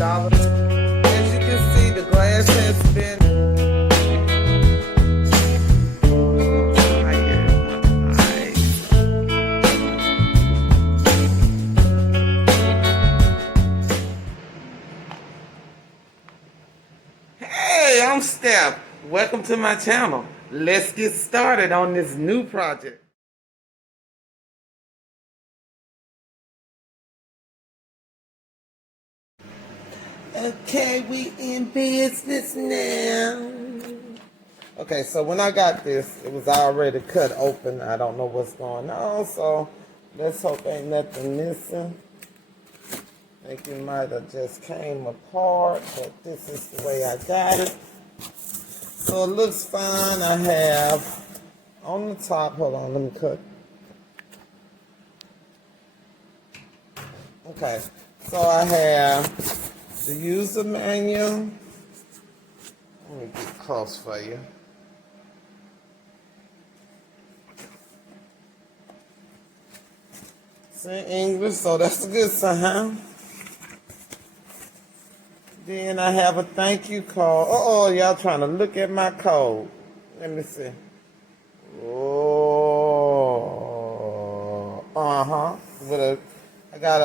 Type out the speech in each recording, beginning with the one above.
$1. As you can see, the glass has been Hey, I'm Steph. Welcome to my channel. Let's get started on this new project. Okay, we in business now. Okay, so when I got this, it was already cut open. I don't know what's going on, so let's hope ain't nothing missing. I think it might have just came apart, but this is the way I got it. So it looks fine. I have on the top, hold on, let me cut. Okay, so I have the user manual. Let me get close for you. It's in English, so that's a good sign. Then I have a thank you card. Uh-oh, y'all trying to look at my code. Let me see. Oh, I got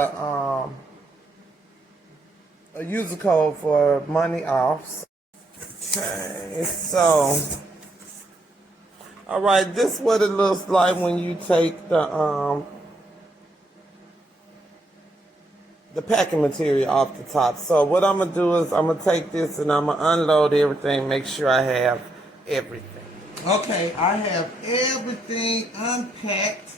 a user code for money off. Okay, so, all right, this is what it looks like when you take the packing material off the top. So what I'm gonna do is I'm gonna take this and I'm gonna unload everything, make sure I have everything. Okay, I have everything unpacked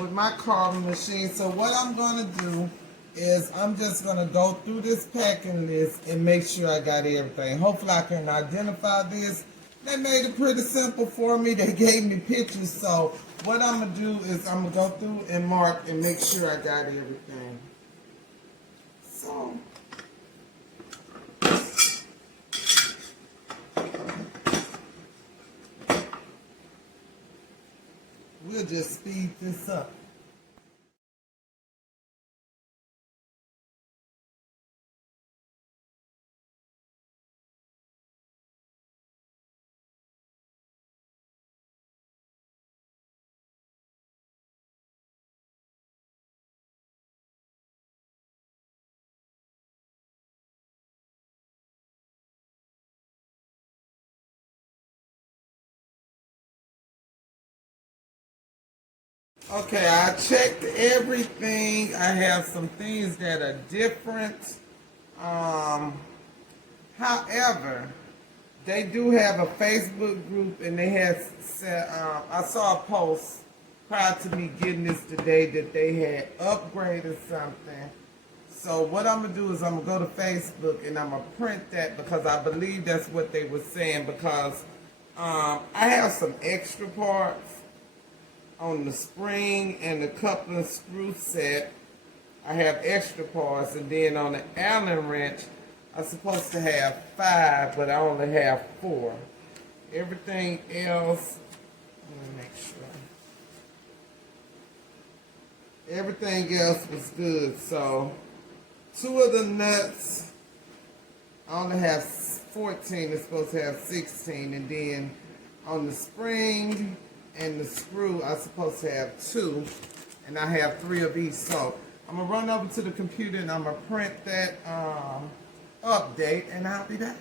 with my carving machine. So what I'm gonna do is I'm just gonna go through this packing list and make sure I got everything. Hopefully I can identify this. They made it pretty simple for me. They gave me pictures. So what I'm gonna do is I'm gonna go through and mark and make sure I got everything. So we'll just speed this up. Okay, I checked everything. I have some things that are different. However, they do have a Facebook group, and they had said, I saw a post prior to me getting this today that they had upgraded something. So what I'm going to do is I'm going to go to Facebook and I'm going to print that because I believe that's what they were saying, because I have some extra parts on the spring and the coupling screw set. I have extra parts, and then on the Allen wrench I'm supposed to have 5, but I only have 4. Everything else, let me make sure. Everything else was good. So 2 of the nuts, I only have 14. It's supposed to have 16, and then on the spring and the screw, I'm supposed to have 2, and I have 3 of each. So I'm gonna run over to the computer and I'm gonna print that update, and I'll be back.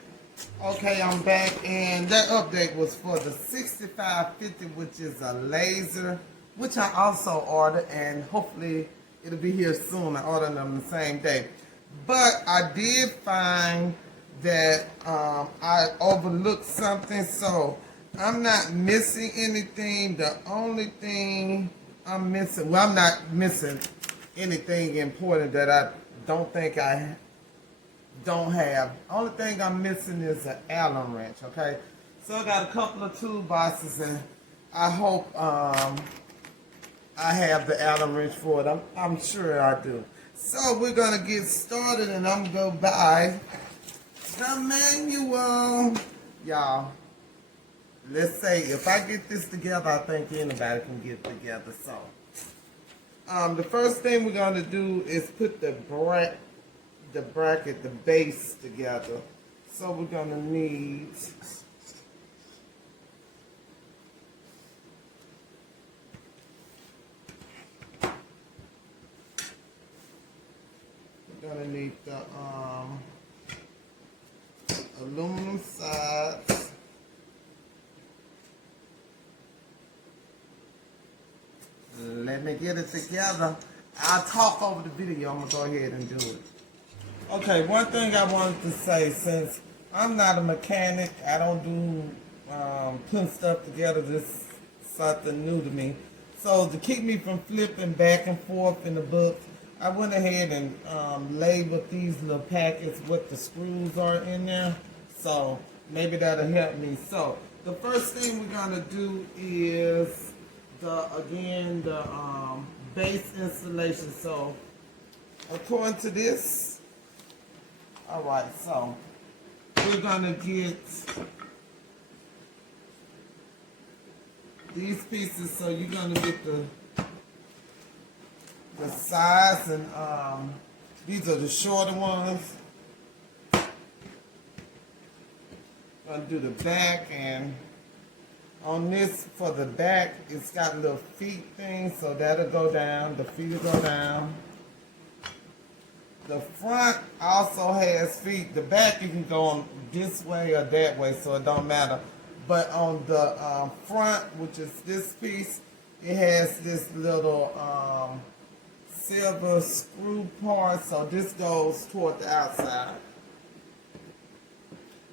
Okay, I'm back, and that update was for the 6550, which is a laser, which I also ordered, and hopefully it'll be here soon. I ordered them the same day. But I did find that I overlooked something, so I'm not missing anything. The only thing I'm missing, well, I'm not missing anything important that I don't think I don't have. Only thing I'm missing is an Allen wrench, okay? So I got a couple of toolboxes, and I hope I have the Allen wrench for it. I'm sure I do. So we're gonna get started, and I'm gonna go buy the manual. Y'all, let's say if I get this together, I think anybody can get it together. So The first thing we're gonna do is put the bracket, the base together. So we're gonna need the aluminum sides. Let me get it together. I'll talk over the video. I'm gonna go ahead and do it. Okay, one thing I wanted to say, since I'm not a mechanic, I don't do putting stuff together. This is something new to me. So to keep me from flipping back and forth in the book, I went ahead and labeled these little packets what the screws are in there. So maybe that'll help me. So the first thing we're gonna do is the base installation. So according to this, all right, so we're gonna get these pieces. So you're gonna get the size, and these are the shorter ones. Gonna do the back, and on this for the back, it's got a little feet thing, so that'll go down. The feet will go down. The front also has feet. The back you can go on this way or that way, so it don't matter. But on the front, which is this piece, it has this little silver screw part, so this goes toward the outside.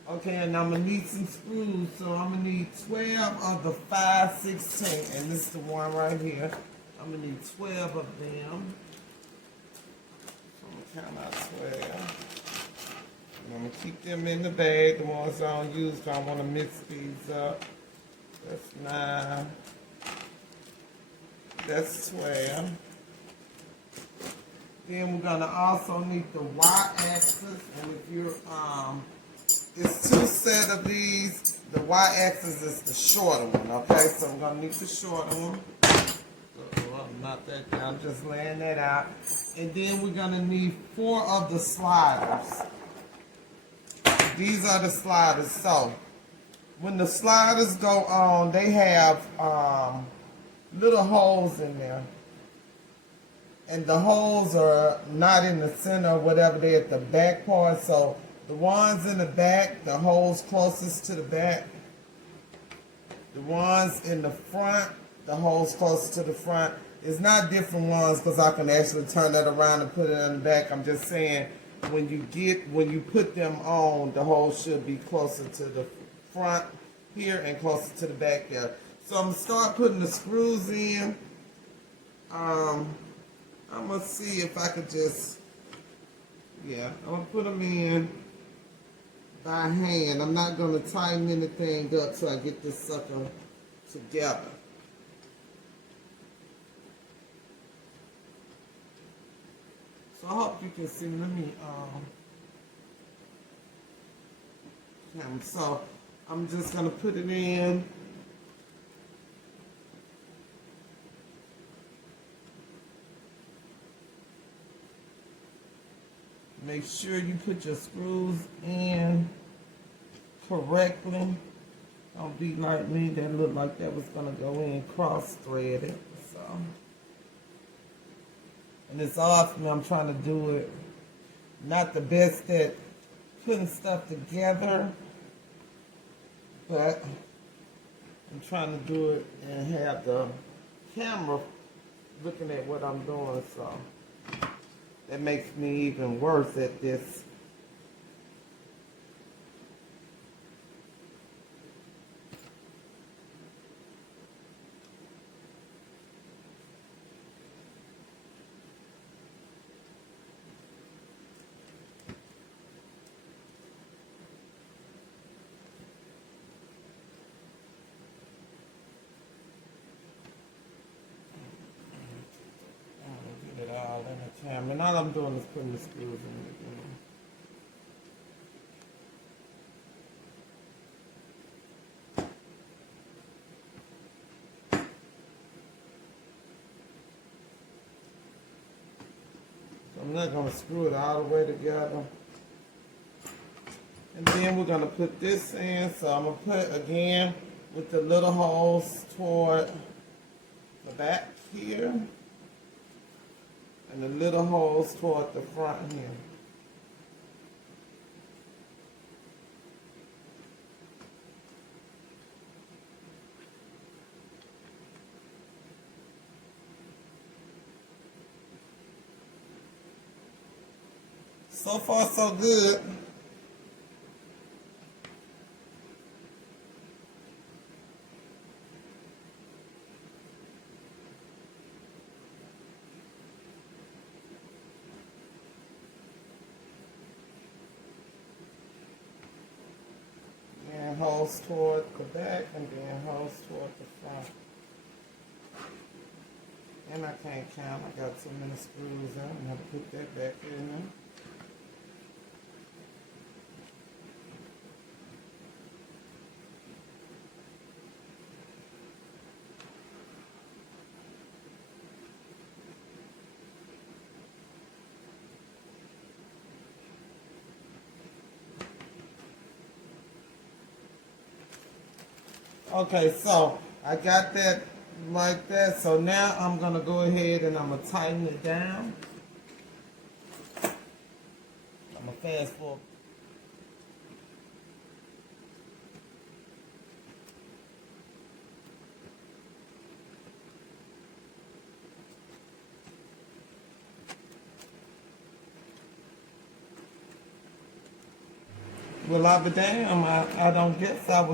Okay, and I'm gonna need some screws, so I'm gonna need 12 of the 5/16, and this is the one right here. I'm gonna need 12 of them. So I'm gonna count out 12. And I'm gonna keep them in the bag, the ones I don't use, so I don't want to mix these up. That's 9. That's 12. Then we're gonna also need the y-axis, and if you're it's 2 sets of these. The y-axis is the shorter one, okay? So I'm gonna need the shorter one. Not that down, just laying that out. And then we're gonna need 4 of the sliders. These are the sliders. So when the sliders go on, they have little holes in there. And the holes are not in the center or whatever, they're at the back part. So the ones in the back, the holes closest to the back. The ones in the front, the holes closest to the front. It's not different ones, because I can actually turn that around and put it in the back. I'm just saying, when you put them on, the holes should be closer to the front here and closer to the back there. So I'm gonna start putting the screws in. I'm gonna see if I could just, I'm gonna put them in by hand. I'm not gonna tighten anything up till I get this sucker together. So I hope you can see. Let me so I'm just gonna put it in. Make sure you put your screws in correctly. Don't be like me, that looked like that was gonna go in cross-threaded. So, and it's odd for me, I'm trying to do it. Not the best at putting stuff together, but I'm trying to do it and have the camera looking at what I'm doing, so that makes me even worse at this. Get it all in the camera. And all I'm doing is putting the screws in it. I'm not going to screw it all the way together. And then we're going to put this in. So I'm going to put, again, with the little holes toward the back here. And the little holes toward the front here. So far, so good. And holes toward the back, and then holes toward the front. And I can't count. I got too many screws out. I'm going to put that back in there. Okay, so I got that like that. So now I'm going to go ahead and I'm going to tighten it down. I'm going to fast forward. Well, I'll be damn. I don't guess I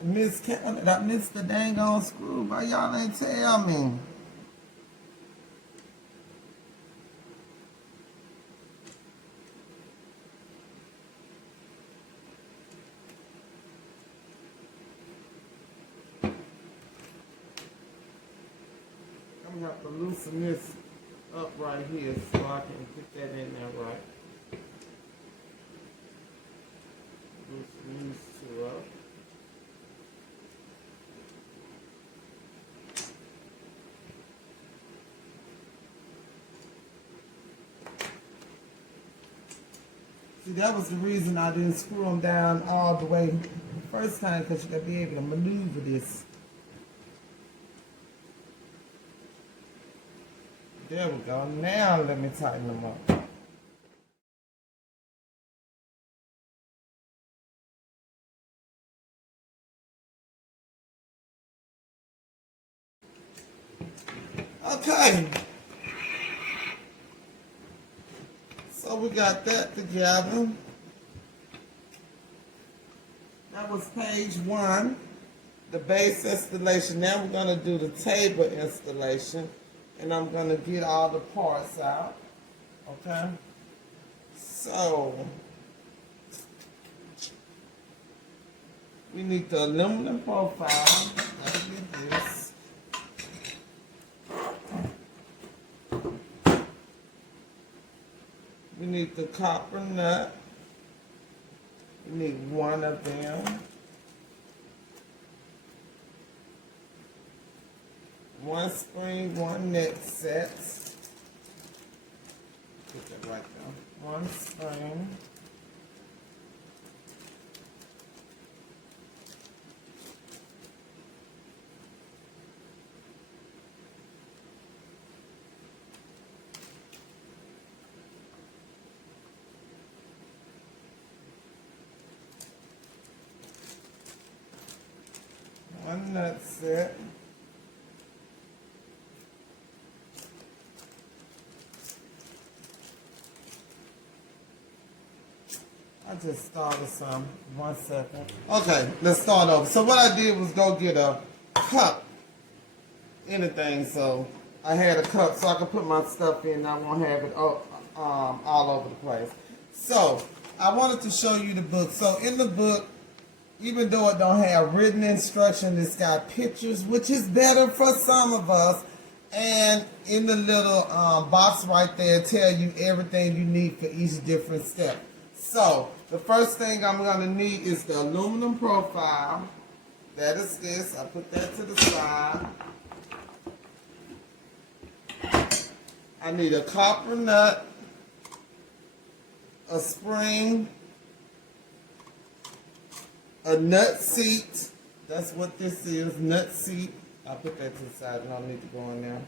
miscounted. I missed the dang on screw. Why y'all ain't tell me? I'm gonna have to loosen this up right here so I can get that in there right. Loosen these two up. See, that was the reason I didn't screw them down all the way the first time, because you got to be able to maneuver this. There we go. Now let me tighten them up. Okay. So we got that together. That was page 1, the base installation. Now we're going to do the table installation. And I'm going to get all the parts out. Okay? So, we need the aluminum profile. Let's get this. We need the copper nut. We need one of them. One spring, one neck set. Put that right there. One spring. One nut set. I just started some. 1 second. Okay, let's start over. So what I did was go get a cup. Anything. So I had a cup so I could put my stuff in. I won't have it all over the place. So I wanted to show you the book. So in the book, even though it don't have written instruction, it's got pictures, which is better for some of us. And in the little box right there, tell you everything you need for each different step. So the first thing I'm going to need is the aluminum profile. That is this. I put that to the side. I need a copper nut, a spring, a nut seat. That's what this is, nut seat. I'll put that to the side. I don't need to go in there.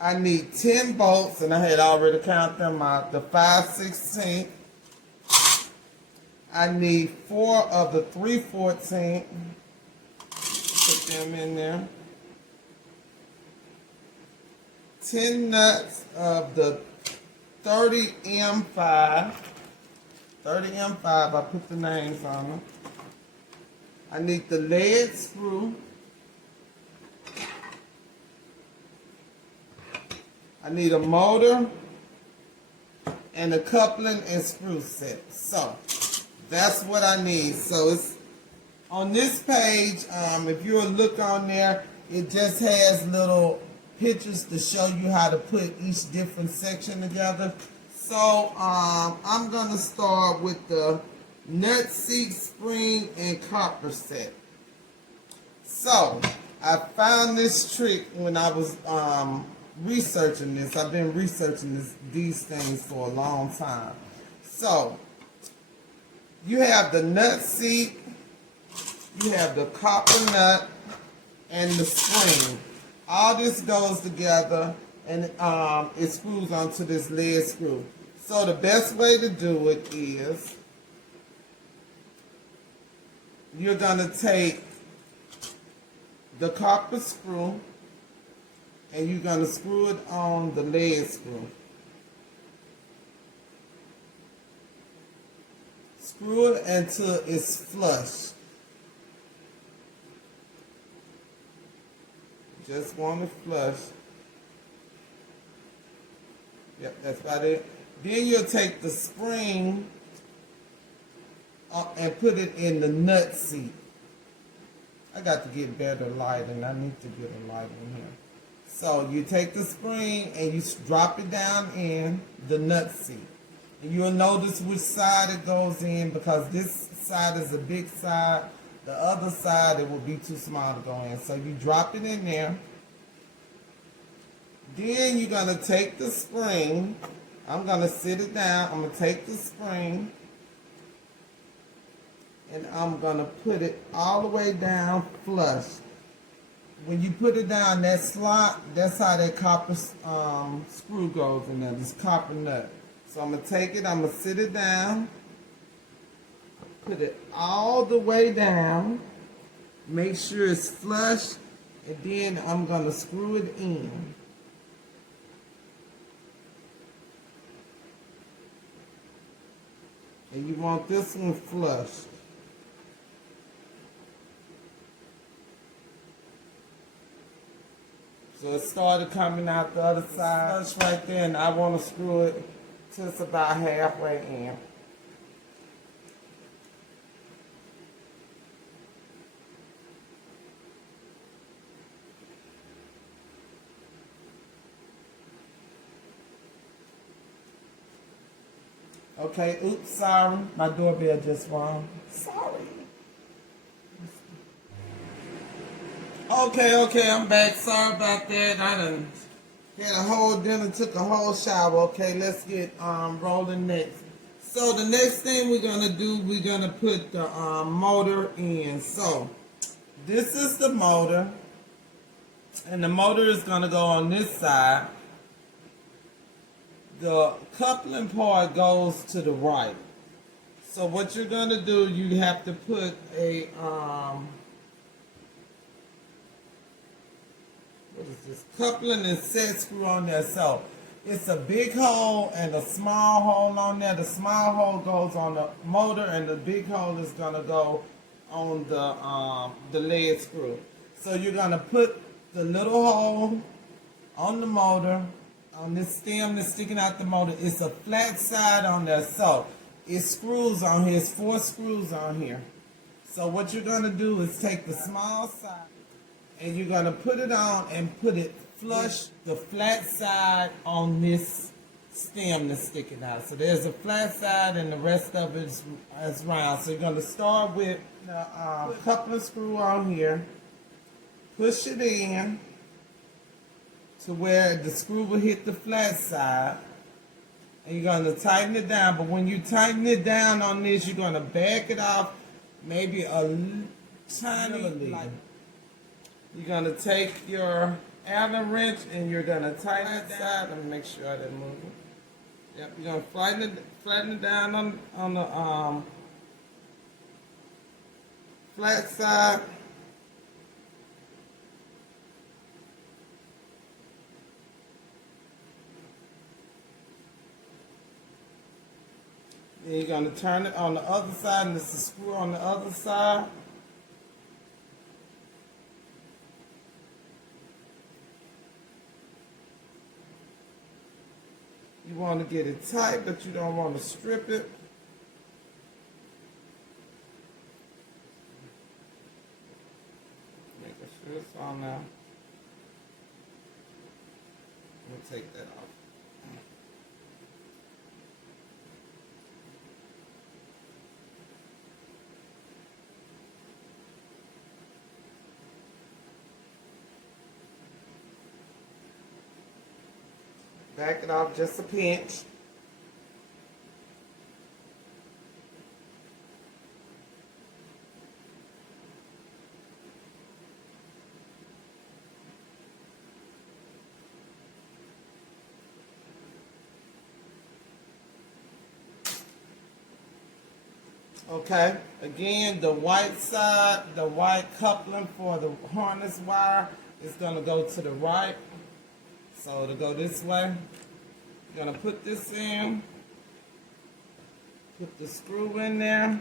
I need 10 bolts, and I had already counted them out. The 5/16. I need 4 of the 3/14. Put them in there. 10 nuts of the 30M5. 30M5, I put the names on them. I need the lead screw. I need a motor and a coupling and screw set. So that's what I need. So it's on this page. If you look on there, it just has little pictures to show you how to put each different section together. So I'm gonna start with the nut seat, spring, and copper set. So I found this trick when I was researching this. I've been researching these things for a long time. So you have the nut seat, you have the copper nut, and the spring. All this goes together, and it screws onto this lead screw. So the best way to do it is you're gonna take the copper screw and you're going to screw it on the lead screw. Screw it until it's flush. Just want it flush. Yep, that's about it. Then you'll take the spring and put it in the nut seat. I got to get better lighting. I need to get a light in here. So you take the spring and you drop it down in the nut seat. And you'll notice which side it goes in, because this side is a big side. The other side, it will be too small to go in. So you drop it in there. Then you're going to take the spring. I'm going to sit it down. I'm going to take the spring. And I'm going to put it all the way down flush. When you put it down that slot, that's how that copper screw goes in there, this copper nut. So I'm going to take it, I'm going to sit it down, put it all the way down, make sure it's flush, and then I'm going to screw it in. And you want this one flushed. So it started coming out the other side. Flush right there, and I want to screw it till it's about halfway in. Okay, oops, sorry. My doorbell just rang. Sorry. Okay, I'm back. Sorry about that. I done had a whole dinner, took a whole shower. Okay, let's get rolling next. So the next thing we're gonna do, we're gonna put the motor in. So this is the motor, and the motor is gonna go on this side. The coupling part goes to the right. So what you're gonna do, you have to put a what is this? Coupling and set screw on there. So it's a big hole and a small hole on there. The small hole goes on the motor, and the big hole is gonna go on the lead screw. So you're gonna put the little hole on the motor, on this stem that's sticking out the motor. It's a flat side on there, so it screws on here. It's 4 screws on here. So what you're gonna do is take the small side, and you're going to put it on and put it flush the flat side on this stem that's sticking out. So there's a flat side and the rest of it is round. So you're going to start with the coupling screw on here, push it in, to where the screw will hit the flat side. And you're going to tighten it down. But when you tighten it down on this, you're going to back it off maybe a tiny like. You're going to take your Allen wrench and you're going to tighten it down. Let me make sure I didn't move it. Yep, you're going to flatten it down on the flat side. Then you're going to turn it on the other side, and this is a screw on the other side. You want to get it tight, but you don't want to strip it. Making sure it's on now. We'll take that off. Back it off just a pinch. Okay, again, the white side, the white coupling for the harness wire is going to go to the right. So to go this way, you're going to put this in, put the screw in there.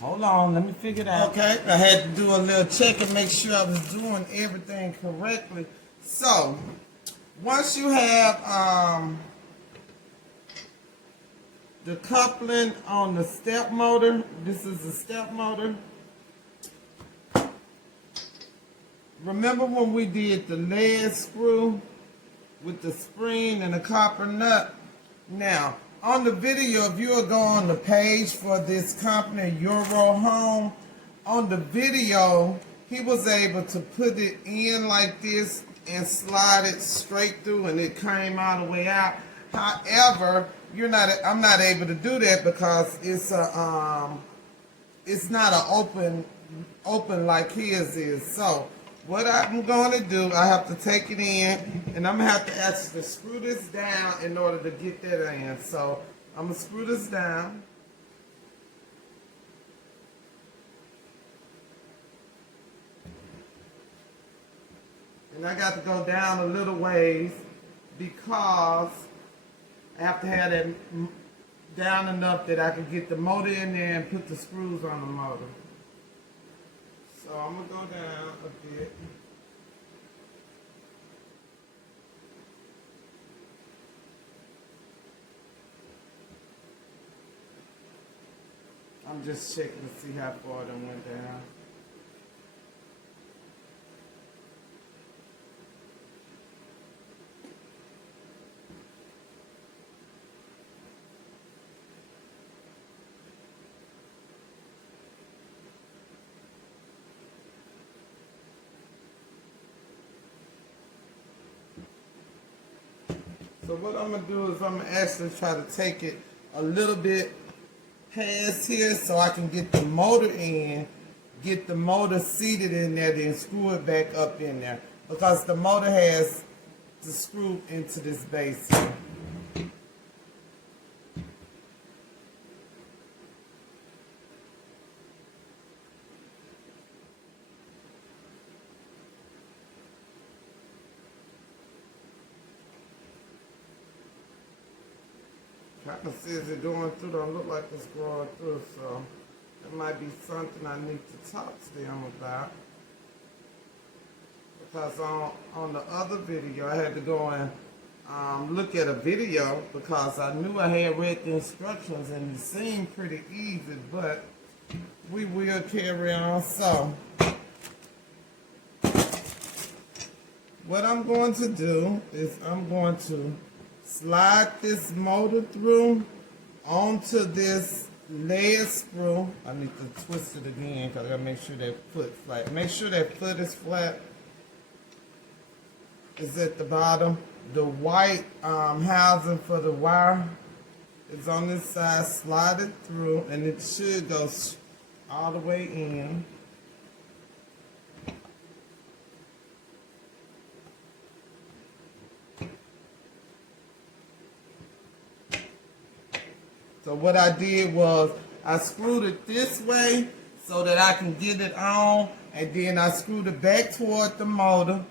Hold on, let me figure it out. Okay, I had to do a little check and make sure I was doing everything correctly. So, once you have the coupling on the step motor, this is the step motor. Remember when we did the lead screw with the spring and the copper nut? Now, on the video, if you will go on the page for this company, Yora Home, on the video, he was able to put it in like this and slide it straight through, and it came all the way out. However, I'm not able to do that because it's not an open like his is. So what I'm going to do, I have to take it in, and I'm going to have to actually screw this down in order to get that in. So I'm going to screw this down. And I got to go down a little ways because I have to have that down enough that I can get the motor in there and put the screws on the motor. So I'm going to go down a bit. I'm just checking to see how far it went down. So what I'm going to do is I'm going to actually try to take it a little bit past here so I can get the motor in, get the motor seated in there, then screw it back up in there. Because the motor has to screw into this base here. I can see as it's going through, don't look like it's going through, so that might be something I need to talk to them about. Because on the other video, I had to go and look at a video because I knew I had read the instructions and it seemed pretty easy, but we will carry on. So, what I'm going to do is I'm going to slide this motor through onto this lead screw. I need to twist it again because I gotta make sure that foot flat. Make sure that foot is flat. Is at the bottom. The white housing for the wire is on this side. Slide it through, and it should go all the way in. So what I did was I screwed it this way so that I can get it on, and then I screwed it back toward the motor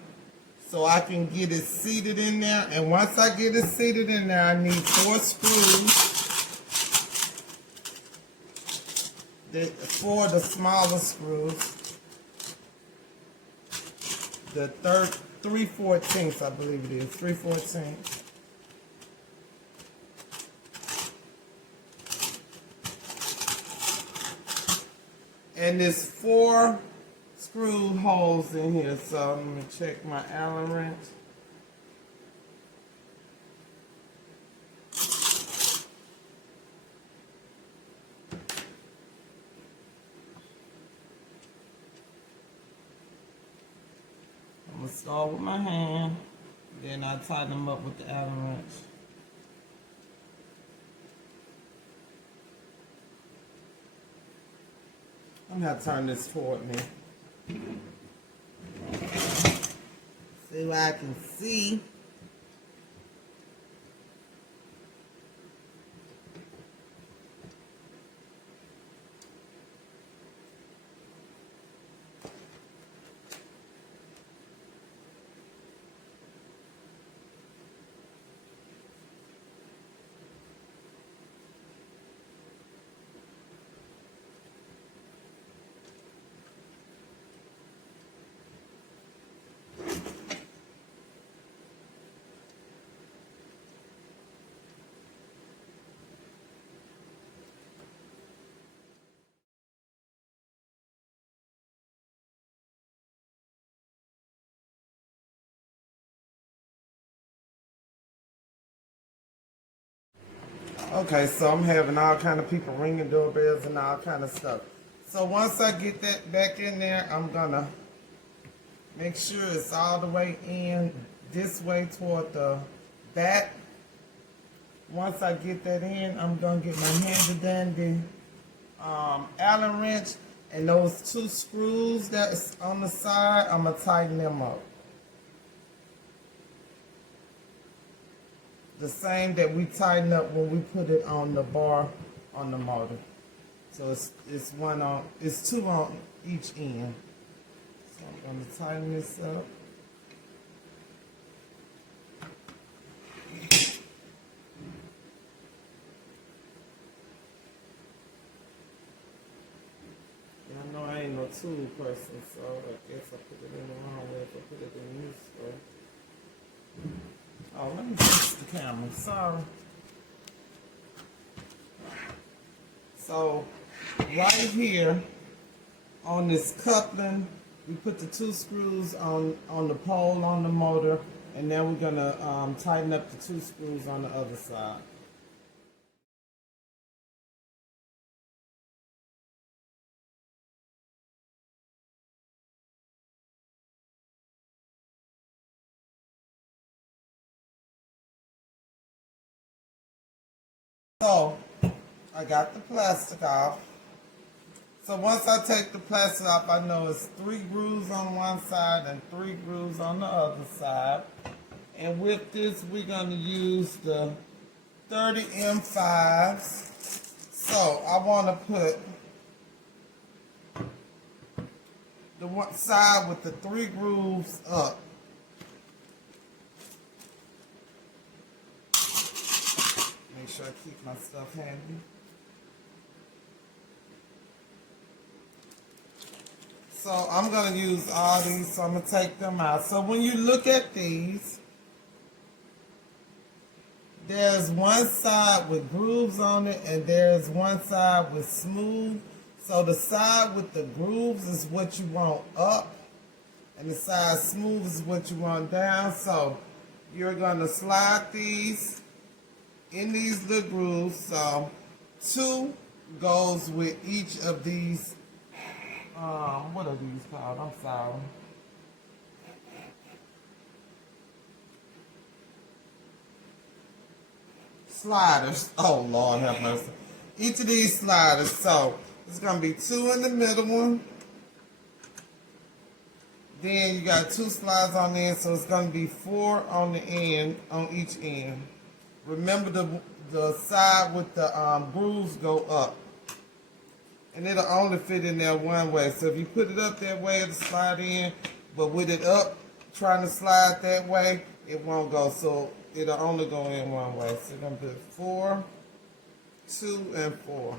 so I can get it seated in there. And once I get it seated in there, I need 4 screws. 4 of the smaller screws. The 3/14, I believe it is, 3/14. And there's 4 screw holes in here, so let me check my Allen wrench. I'm going to start with my hand, then I tighten them up with the Allen wrench. I'm going to turn this toward me. See what I can see. Okay, so I'm having all kind of people ringing doorbells and all kind of stuff. So once I get that back in there, I'm gonna make sure it's all the way in this way toward the back. Once I get that in, I'm gonna get my handy dandy Allen wrench, and those 2 screws that's on the side, I'm gonna tighten them up. The same that we tighten up when we put it on the bar on the motor. So it's 2 on each end. So I'm going to tighten this up. I know I ain't no tool person, so I guess I put it in the wrong way if I put it in this way. Oh, let me fix the camera. Sorry. So, right here on this coupling, we put the 2 screws on the pole on the motor, and now we're gonna tighten up the 2 screws on the other side. So, I got the plastic off. So once I take the plastic off, I know it's 3 grooves on one side and 3 grooves on the other side. And with this, we're going to use the 30 M5s. So I want to put the one side with the 3 grooves up. Make sure I keep my stuff handy. So I'm going to use all these, so I'm going to take them out. So when you look at these, there's one side with grooves on it, and there's one side with smooth. So the side with the grooves is what you want up, and the side smooth is what you want down. So you're going to slide these in these little grooves. So 2 goes with each of these, what are these called? I'm sorry. Sliders. Oh, Lord have mercy. Each of these sliders. So it's going to be 2 in the middle one. Then you got 2 slides on the end, so it's going to be 4 on the end, on each end. Remember the side with the grooves go up. And it'll only fit in there one way. So if you put it up that way, it'll slide in. But with it up, trying to slide that way, it won't go. So it'll only go in one way. So you're going to put 4, 2, and 4.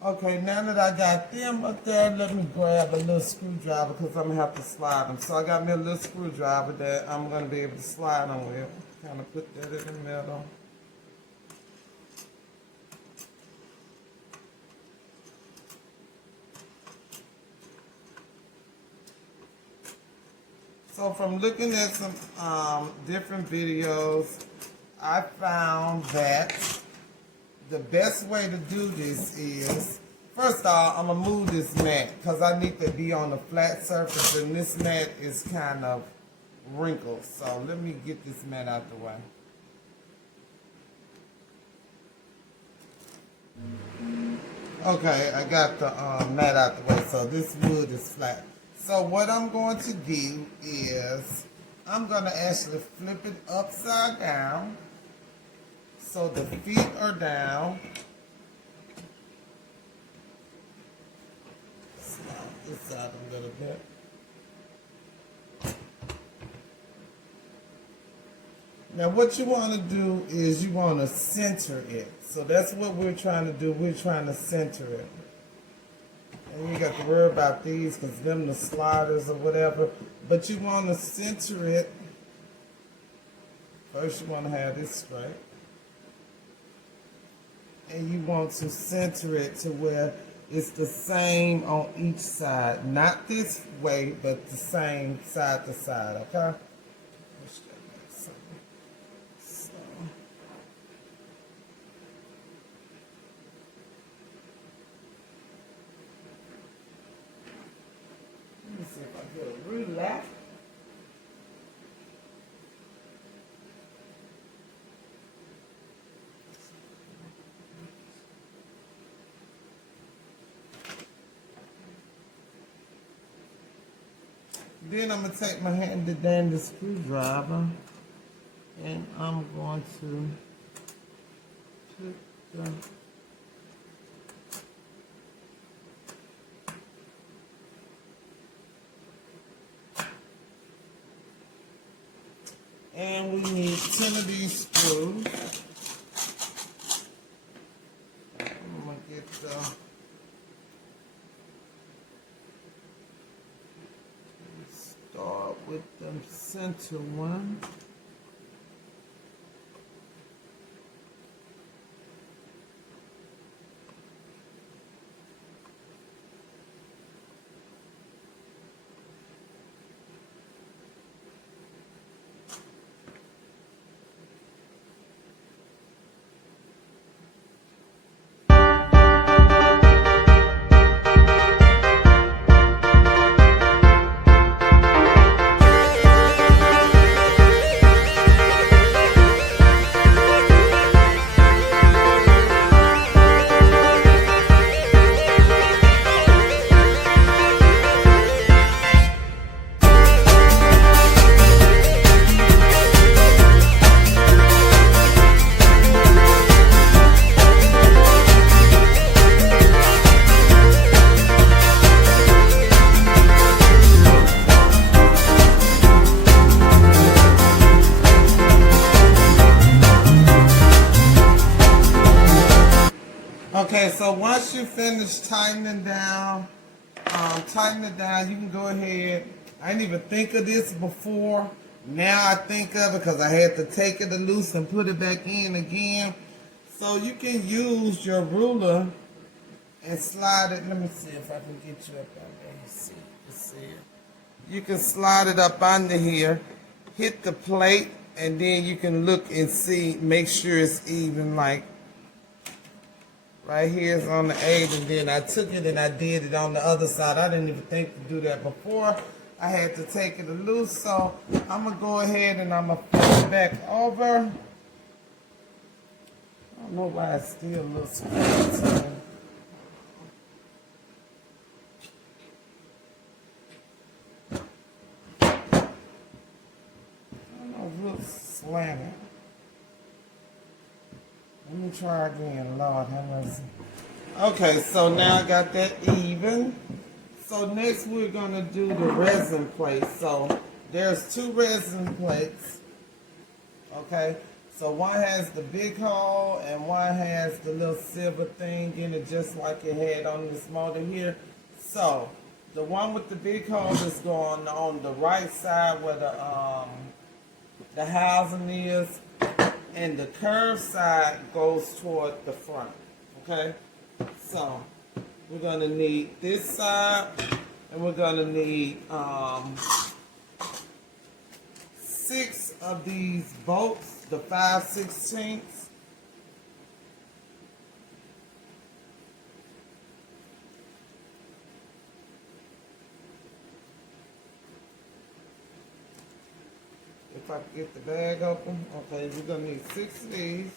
Okay, now that I got them up there, let me grab a little screwdriver because I'm going to have to slide them. So I got me a little screwdriver that I'm going to be able to slide them with. Kind of put that in the middle. So from looking at some different videos, I found that the best way to do this is, first off, I'm going to move this mat because I need to be on a flat surface and this mat is kind of wrinkled. So let me get this mat out the way. Okay, I got the mat out the way, so this wood is flat. So what I'm going to do is, I'm going to actually flip it upside down. So the feet are down. Slide this side a little bit. Now what you want to do is you want to center it. So that's what we're trying to do. We're trying to center it. And you got to worry about these because them the sliders or whatever. But you want to center it. First you want to have this straight. And you want to center it to where it's the same on each side. Not this way, but the same side to side, okay? So. Let me see if I get a ruler. Then I'm going to take my handy dandy screwdriver and I'm going to put the and we need 10 of these screws. I'm going to get the start with the center one. Okay, so once you finish tightening down, tighten it down, you can go ahead. I didn't even think of this before, Now I think of it because I had to take it loose and put it back in again. So you can use your ruler and slide it. Let me see if I can get you up on there. You see it. You can slide it up under here, hit the plate, and then you can look and see, make sure it's even, like right here is on the 8, and then I took it and I did it on the other side. I didn't even think to do that before. I had to take it loose, so I'm going to go ahead and I'm going to flip it back over. I don't know why it's still a little square. Real slanted. Let me try again. Lord have mercy. Okay, so now I got that even. So next we're gonna do the resin plate. So there's 2 resin plates. Okay, so one has the big hole and one has the little silver thing in it, just like it had on this motor here. So the one with the big hole is going on the right side where the housing is, and the curved side goes toward the front. Okay, so we're gonna need this side, and we're gonna need 6 of these bolts, the 5/16. If I can get the bag open. Okay, we're going to need 6 of these.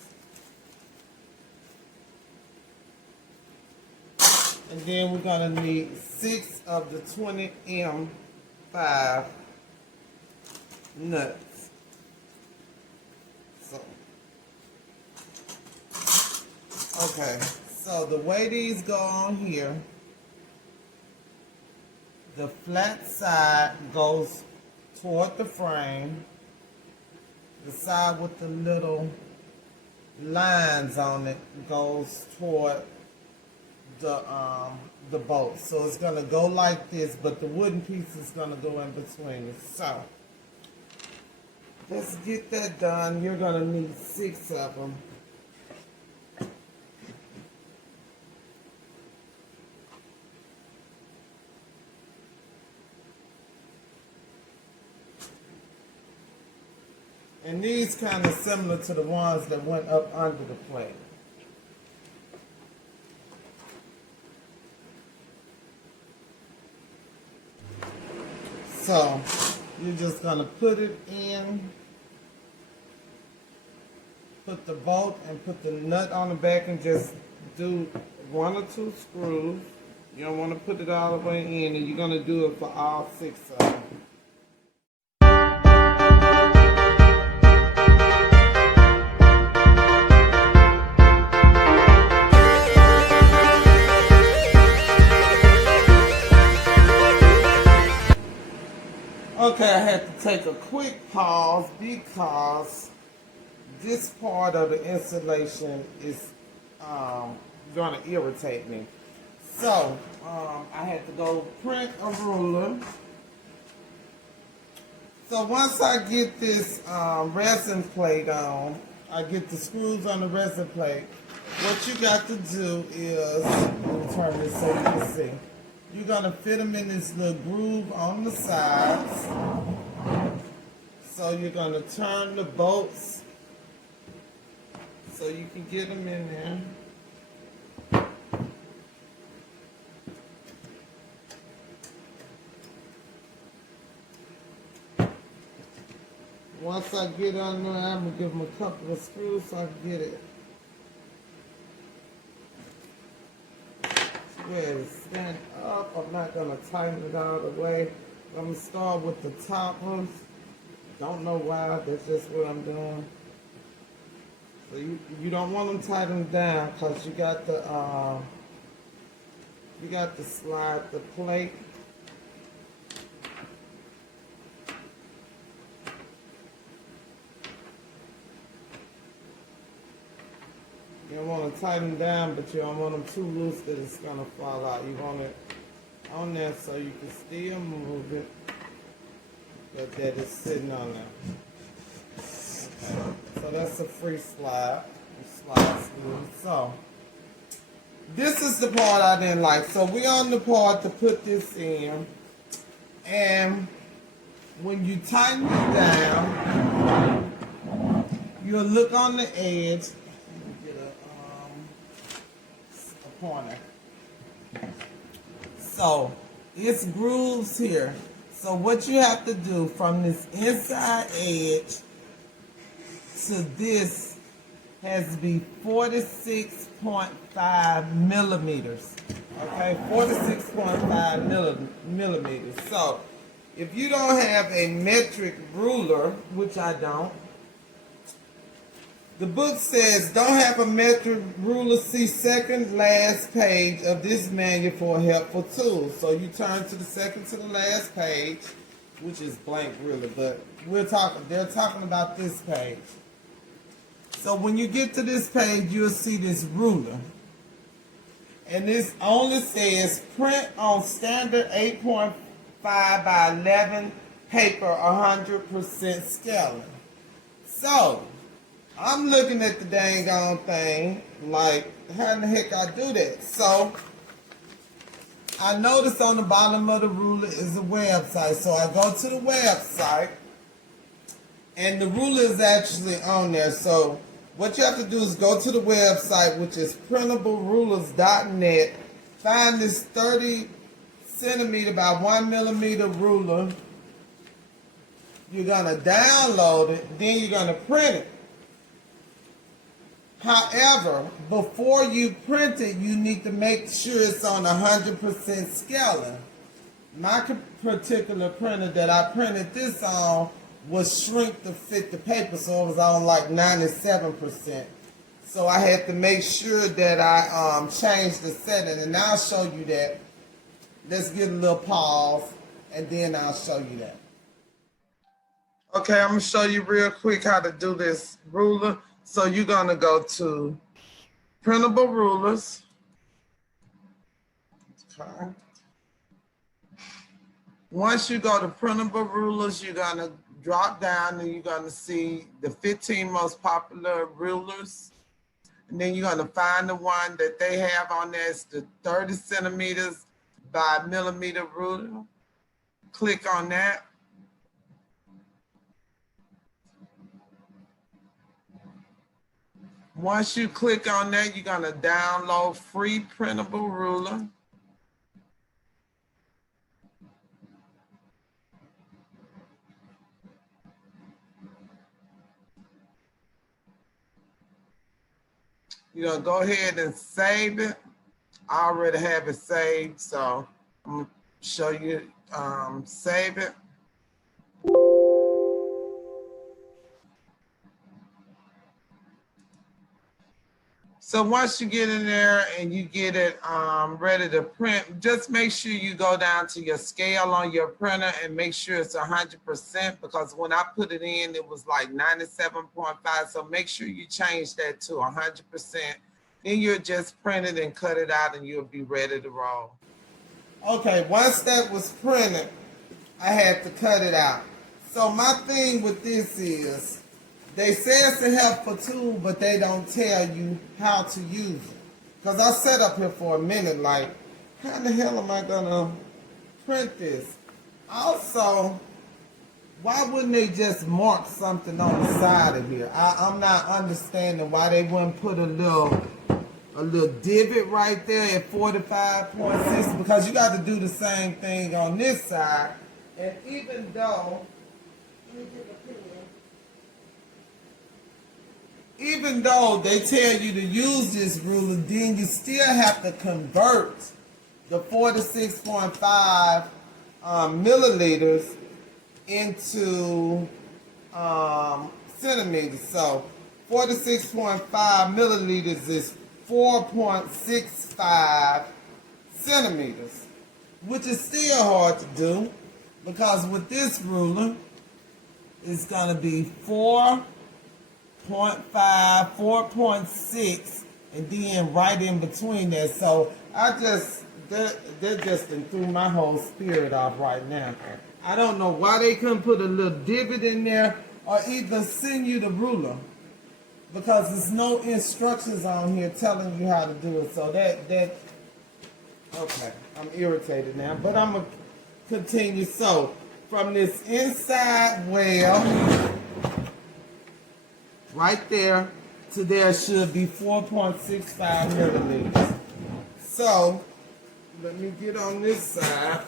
And then we're going to need 6 of the 20M5 nuts. So, okay, so the way these go on here, the flat side goes toward the frame. The side with the little lines on it goes toward the bolt. So it's gonna go like this, but the wooden piece is gonna go in between it. So let's get that done. You're gonna need 6 of them. And these kind of similar to the ones that went up under the plate. So you're just going to put it in, put the bolt and put the nut on the back and just do 1 or 2 screws. You don't want to put it all the way in, and you're going to do it for all 6 of them. Okay, I had to take a quick pause because this part of the installation is going to irritate me. So, I had to go print a ruler. So once I get this resin plate on, I get the screws on the resin plate, what you got to do is, let me turn this so you can see. You're going to fit them in this little groove on the sides. So you're going to turn the bolts so you can get them in there. Once I get on there, I'm going to give them a couple of screws so I can get it where it's stand up. I'm not going to tighten it all the way. I'm going to start with the top ones. Don't know why, that's just what I'm doing. So you don't want them tightened down because you got to slide the plate. You don't want to tighten them down, but you don't want them too loose that it's going to fall out. You want it on there so you can still move it. that is sitting on there. Okay. So that's a free slide. Slides through. So this is the part I didn't like. So we on the part to put this in, and when you tighten it down, you'll look on the edge. Get a pointer. So it's grooves here. So what you have to do from this inside edge to this has to be 46.5 millimeters. Okay, 46.5 millimeters. So if you don't have a metric ruler, which I don't, the book says don't have a metric ruler, see second last page of this manual for a helpful tool. So you turn to the second to the last page, which is blank really, but they're talking about this page. So when you get to this page, you'll see this ruler. And this only says print on standard 8.5 by 11 paper, 100% scaling. So I'm looking at the dang on thing like, how in the heck I do that? So I notice on the bottom of the ruler is a website. So I go to the website and the ruler is actually on there. So what you have to do is go to the website, which is printablerulers.net, find this 30 centimeter by 1 millimeter ruler. You're going to download it, then you're going to print it. However, before you print it, you need to make sure it's on 100% scaling. My particular printer that I printed this on was shrink to fit the paper, so it was on like 97%. So I had to make sure that I changed the setting, and I'll show you that. Let's get a little pause, and then I'll show you that. Okay, I'm going to show you real quick how to do this ruler. So you're going to go to printable rulers. Okay. Once you go to printable rulers, you're going to drop down and you're going to see the 15 most popular rulers. And then you're going to find the one that they have on there. It's the 30 centimeters by millimeter ruler. Click on that. Once you click on that, you're going to download free printable ruler. You're going to go ahead and save it. I already have it saved, so I'm going to show you save it. So once you get in there and you get it ready to print, just make sure you go down to your scale on your printer and make sure it's 100%, because when I put it in, it was like 97.5. So make sure you change that to 100%. Then you'll just print it and cut it out and you'll be ready to roll. Okay, once that was printed, I had to cut it out. So my thing with this is, they say it's a helpful tool, but they don't tell you how to use it. Because I sat up here for a minute like, how the hell am I going to print this? Also, why wouldn't they just mark something on the side of here? I'm not understanding why they wouldn't put a little divot right there at 45.6, because you got to do the same thing on this side. And even though, let me get a pen. Even though they tell you to use this ruler, then you still have to convert the 46.5 milliliters into centimeters. So 46.5 milliliters is 4.65 centimeters, which is still hard to do, because with this ruler, it's going to be 4.5, 4.6, and then right in between that. So that just threw my whole spirit off right now. I don't know why they couldn't put a little divot in there or either send you the ruler, because there's no instructions on here telling you how to do it. So that okay, I'm irritated now, but I'm gonna continue. So from this inside well right there to there should be 4.65 milliliters. So let me get on this side.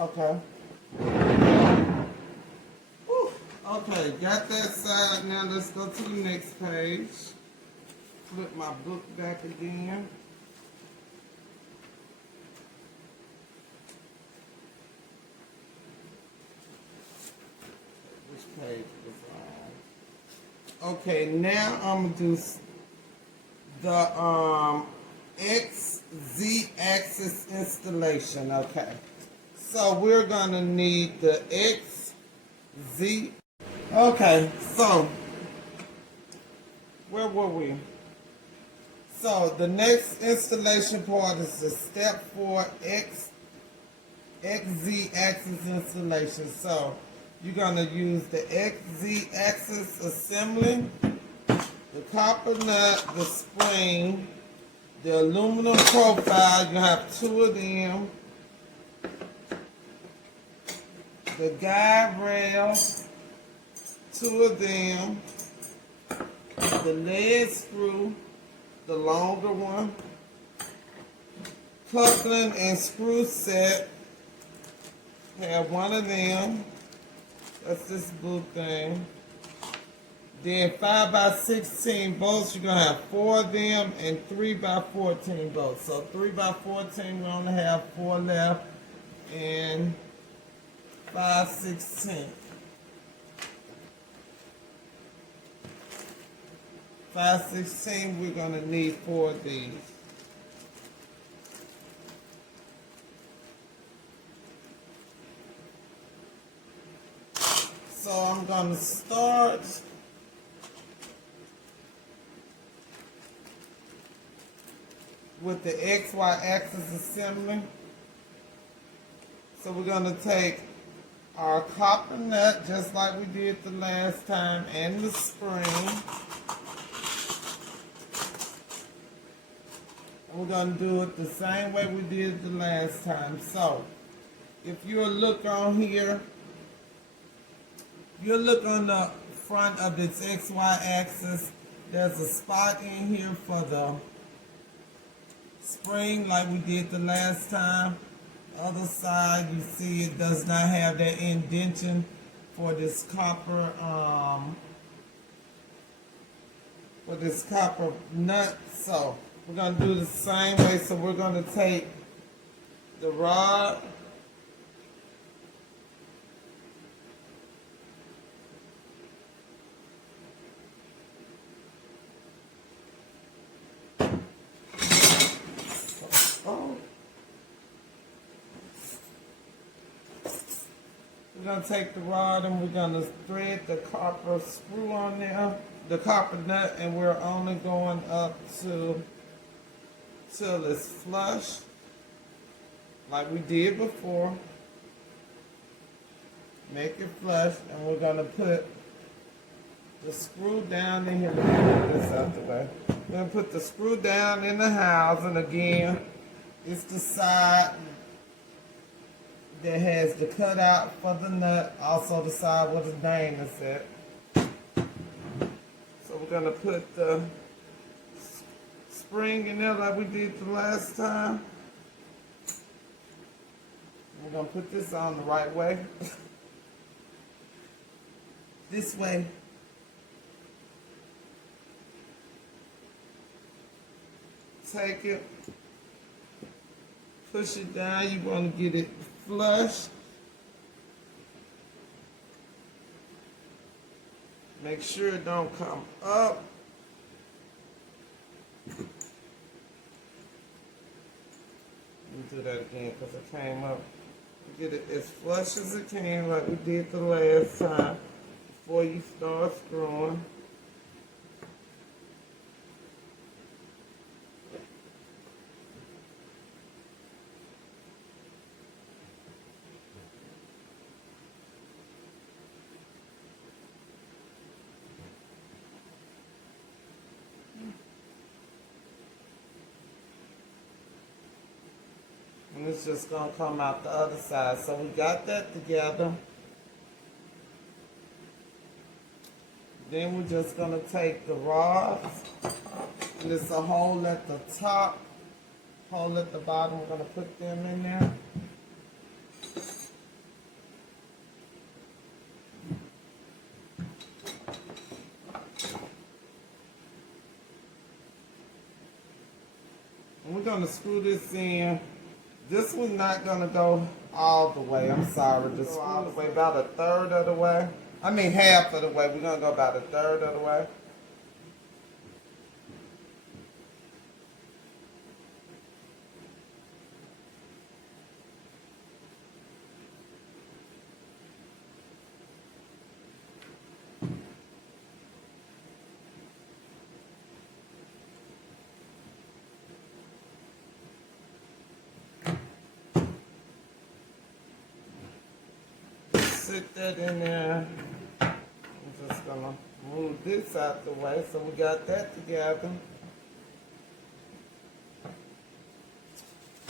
Okay. Whew. Okay, got that side. Now let's go to the next page. Flip my book back again. Which page was on? Okay, now I'm gonna do the XZ axis installation. Okay. So we're gonna need the XZ. Okay, so where were we? So the next installation part is the step 4 XZ axis installation. So you're gonna use the XZ axis assembly, the copper nut, the spring, the aluminum profile. You have 2 of them. The guide rail, 2 of them, the lead screw, the longer one, coupling and screw set, have 1 of them, that's this blue thing. Then 5x16 bolts, you're gonna have 4 of them, and 3x14 bolts. So 3x14, we only have 4 left, and 5/16. 5/16, we're gonna need 4 of these. So I'm gonna start with the XY axis assembly. So we're gonna take our copper nut, just like we did the last time, and the spring. And we're going to do it the same way we did the last time. So, if you'll look on here, you'll look on the front of this XY axis, there's a spot in here for the spring like we did the last time. Other side, you see it does not have that indentation for this copper nut. So we're gonna do the same way. So we're gonna take the rod, we're going to take the rod and we're going to thread the copper screw on there, the copper nut, and we're only going up till it's flush, like we did before. Make it flush, and we're gonna put the screw down in here. Let me put this out the way. We're gonna put the screw down in the housing again. It's the side that has the cutout for the nut, also the side where the name is at. So we're gonna put the spring in there like we did the last time. We're gonna put this on the right way. This way. Take it, push it down. You want to get it flush. Make sure it don't come up. Let me do that again because it came up. Get it as flush as it can like we did the last time before you start screwing. And it's just going to come out the other side. So we got that together. Then we're just going to take the rods. And there's a hole at the top, hole at the bottom. We're going to put them in there. And we're going to screw this in. This one's not going to go all the way. I'm sorry. Just go all the way, about a third of the way. I mean half of the way. We're going to go about a third of the way. Sit that in there. I'm just gonna move this out the way. So we got that together.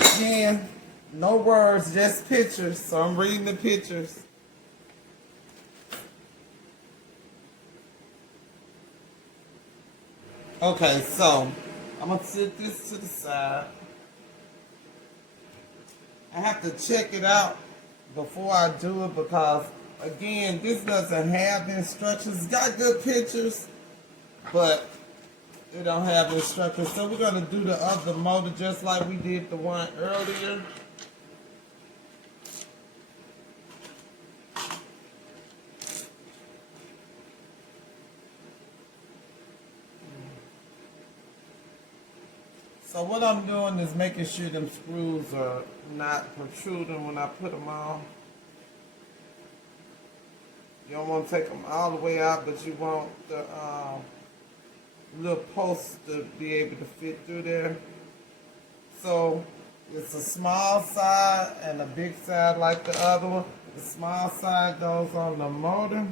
Again, no words, just pictures. So I'm reading the pictures. Okay, so I'm gonna sit this to the side. I have to check it out before I do it because, again, this doesn't have instructions. It's got good pictures, but it don't have instructions. So we're going to do the other motor just like we did the one earlier. So what I'm doing is making sure them screws are not protruding when I put them on. You don't want to take them all the way out, but you want the little posts to be able to fit through there. So it's a small side and a big side like the other one. The small side goes on the motor.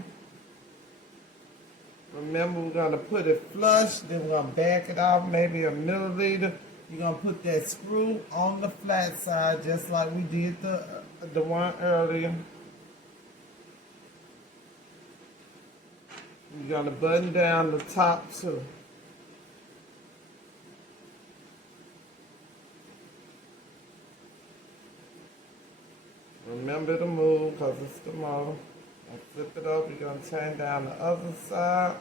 Remember, we're going to put it flush, then we're going to back it off maybe a milliliter. You're going to put that screw on the flat side just like we did the one earlier. You're going to button down the top too. Remember to move because it's the motor. And flip it over. You're going to turn down the other side.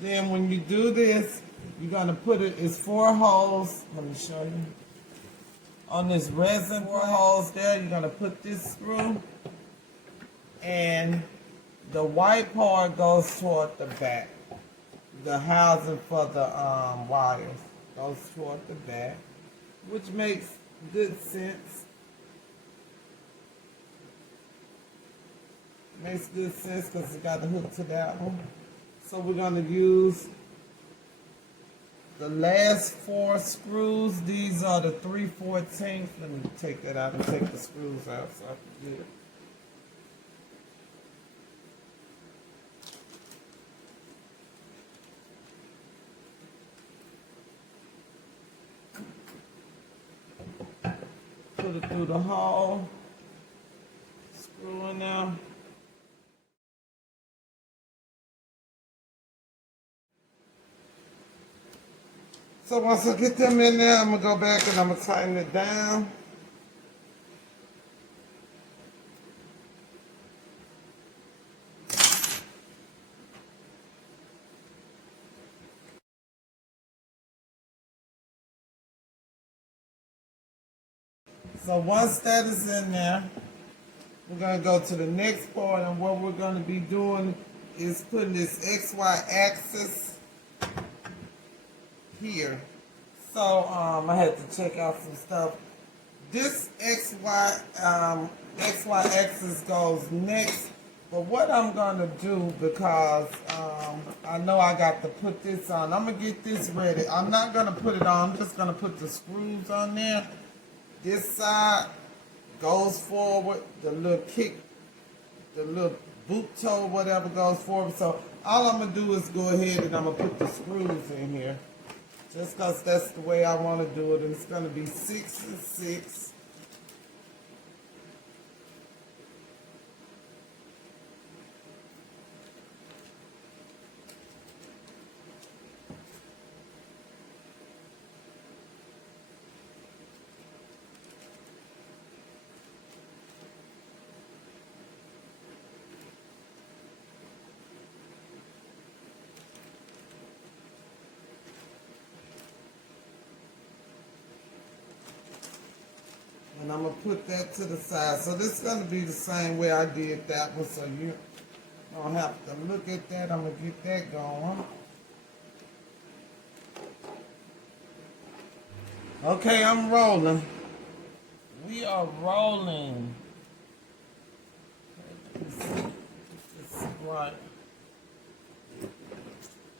Then when you do this, you're going to put it, it's 4 holes. Let me show you. On this resin, 4 holes there, you're going to put this screw. And the white part goes toward the back. The housing for the wires goes toward the back, which makes good sense. Makes good sense because it's got the hook to that one. So we're going to use the last 4 screws. These are the 3/14. Let me take that out and take the screws out so I can get it. Put it through the hole. Screw in there. So once I get them in there, I'm going to go back and I'm going to tighten it down. So once that is in there, we're going to go to the next part, and what we're going to be doing is putting this XY axis here. So I had to check out some stuff. This XY axis goes next, but what I'm going to do, because I know I got to put this on, I'm going to get this ready. I'm not going to put it on, I'm just going to put the screws on there. This side goes forward, the little kick, the little boot toe, whatever goes forward. So all I'm going to do is go ahead and I'm going to put the screws in here. Just because that's the way I want to do it. And it's going to be 6 and 6. And I'm going to put that to the side. So this is going to be the same way I did that one. So you don't have to look at that. I'm going to get that going. Okay, I'm rolling. We are rolling. Right.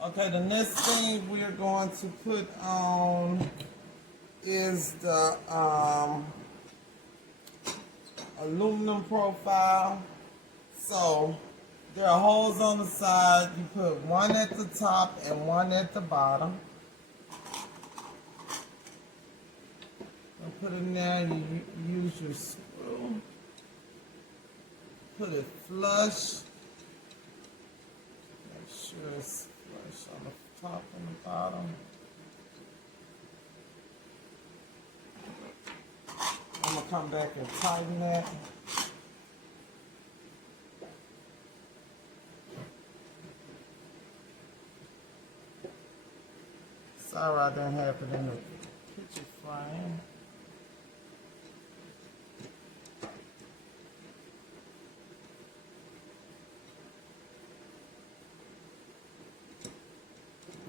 Okay, the next thing we're going to put on is the aluminum profile. So there are holes on the side. You put one at the top and one at the bottom. Put it in there and you use your screw. Put it flush. Make sure it's flush on the top and the bottom. I'm going to come back and tighten that. Sorry I didn't have it in the picture frame.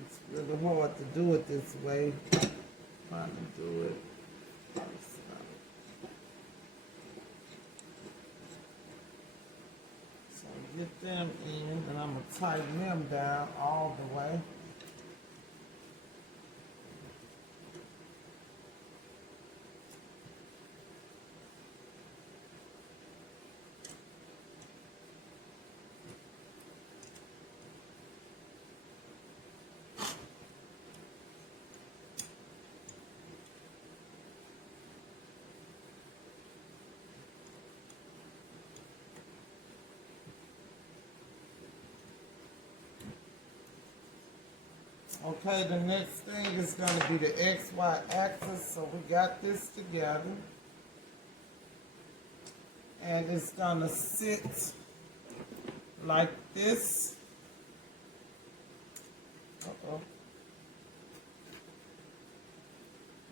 It's really hard to do it this way. Trying to do it. So get them in, and I'm going to tighten them down all the way. Okay, the next thing is going to be the XY axis. So we got this together. And it's going to sit like this. Uh-oh.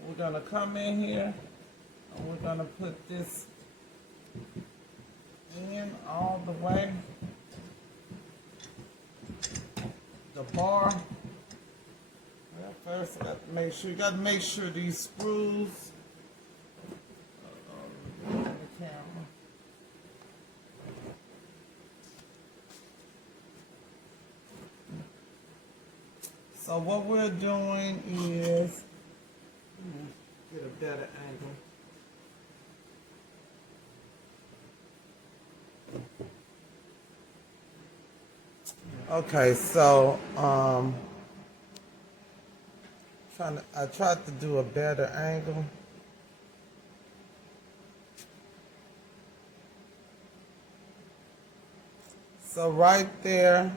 We're going to come in here and we're going to put this in all the way. The bar. First, I got to make sure, you got to make sure these screws the camera. So what we're doing is, get a better angle. Okay, so I tried to do a better angle. So right there,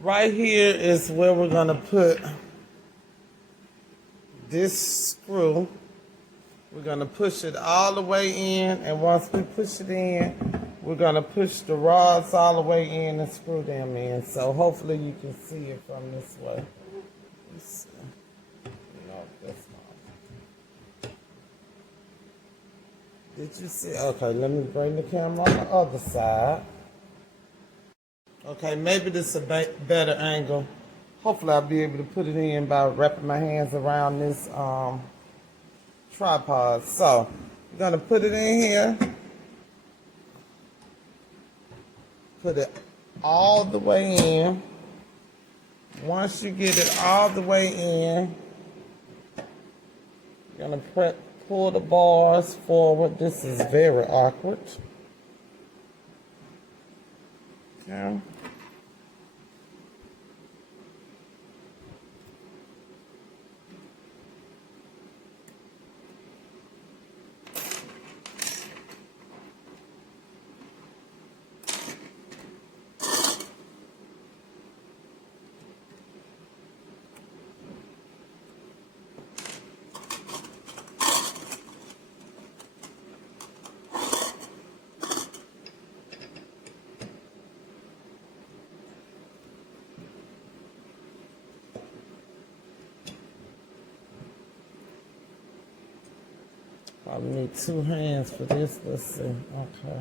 right here is where we're gonna put this screw. We're gonna push it all the way in, and once we push it in, we're gonna push the rods all the way in and screw them in. So hopefully you can see it from this way. Let's see. No, that's not. Did you see? Okay, let me bring the camera on the other side. Okay, maybe this is a better angle. Hopefully I'll be able to put it in by wrapping my hands around this tripod. So, we're going to put it in here. Put it all the way in. Once you get it all the way in, you're going to pull the bars forward. This is very awkward. Okay. I need 2 hands for this. Let's see. Okay.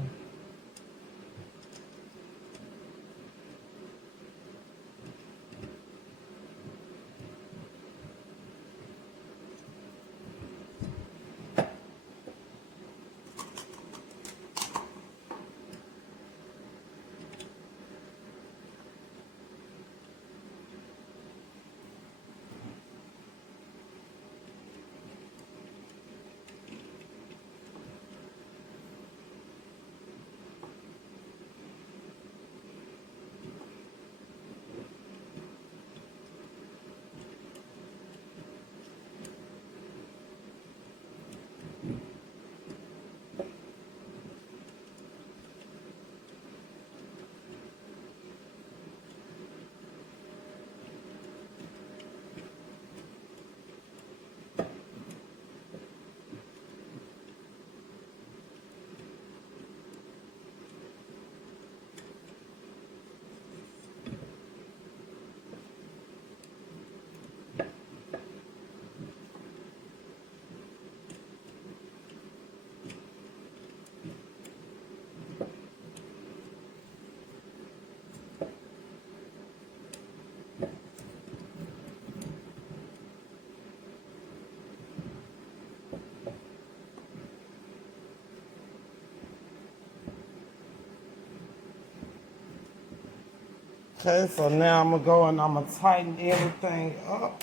Okay, so now I'm going to go and I'm going to tighten everything up.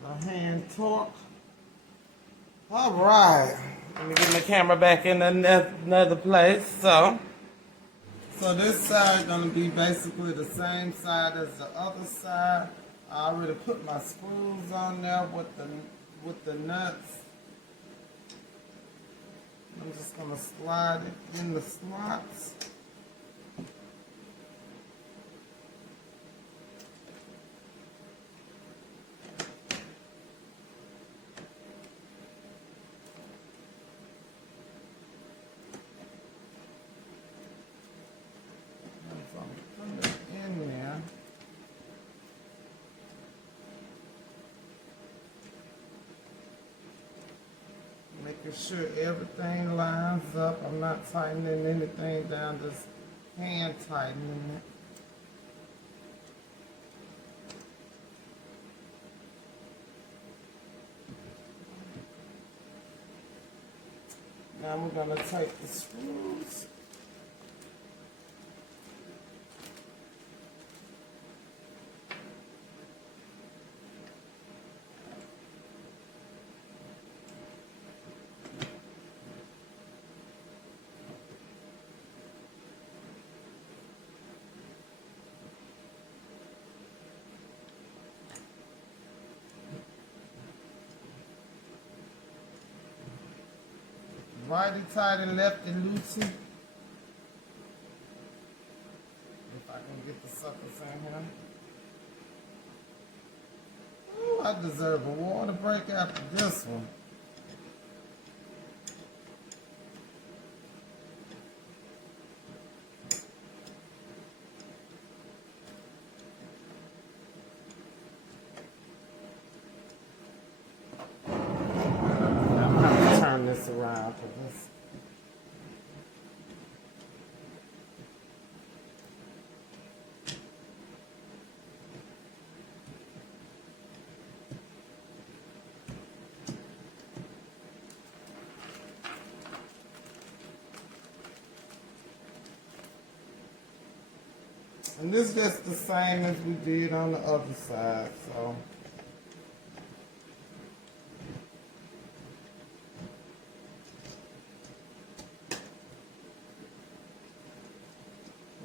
The hand torque. All right. Let me get my camera back in another place. So this side gonna be basically the same side as the other side. I already put my screws on there with the nuts. I'm just gonna slide it in the slots. Making sure everything lines up. I'm not tightening anything down, just hand tightening it. Now we're going to take the screws. Righty tight and lefty loosey. If I can get the suckers in here. Ooh, I deserve a water break after this one. This around for this. And this is just the same as we did on the other side, so.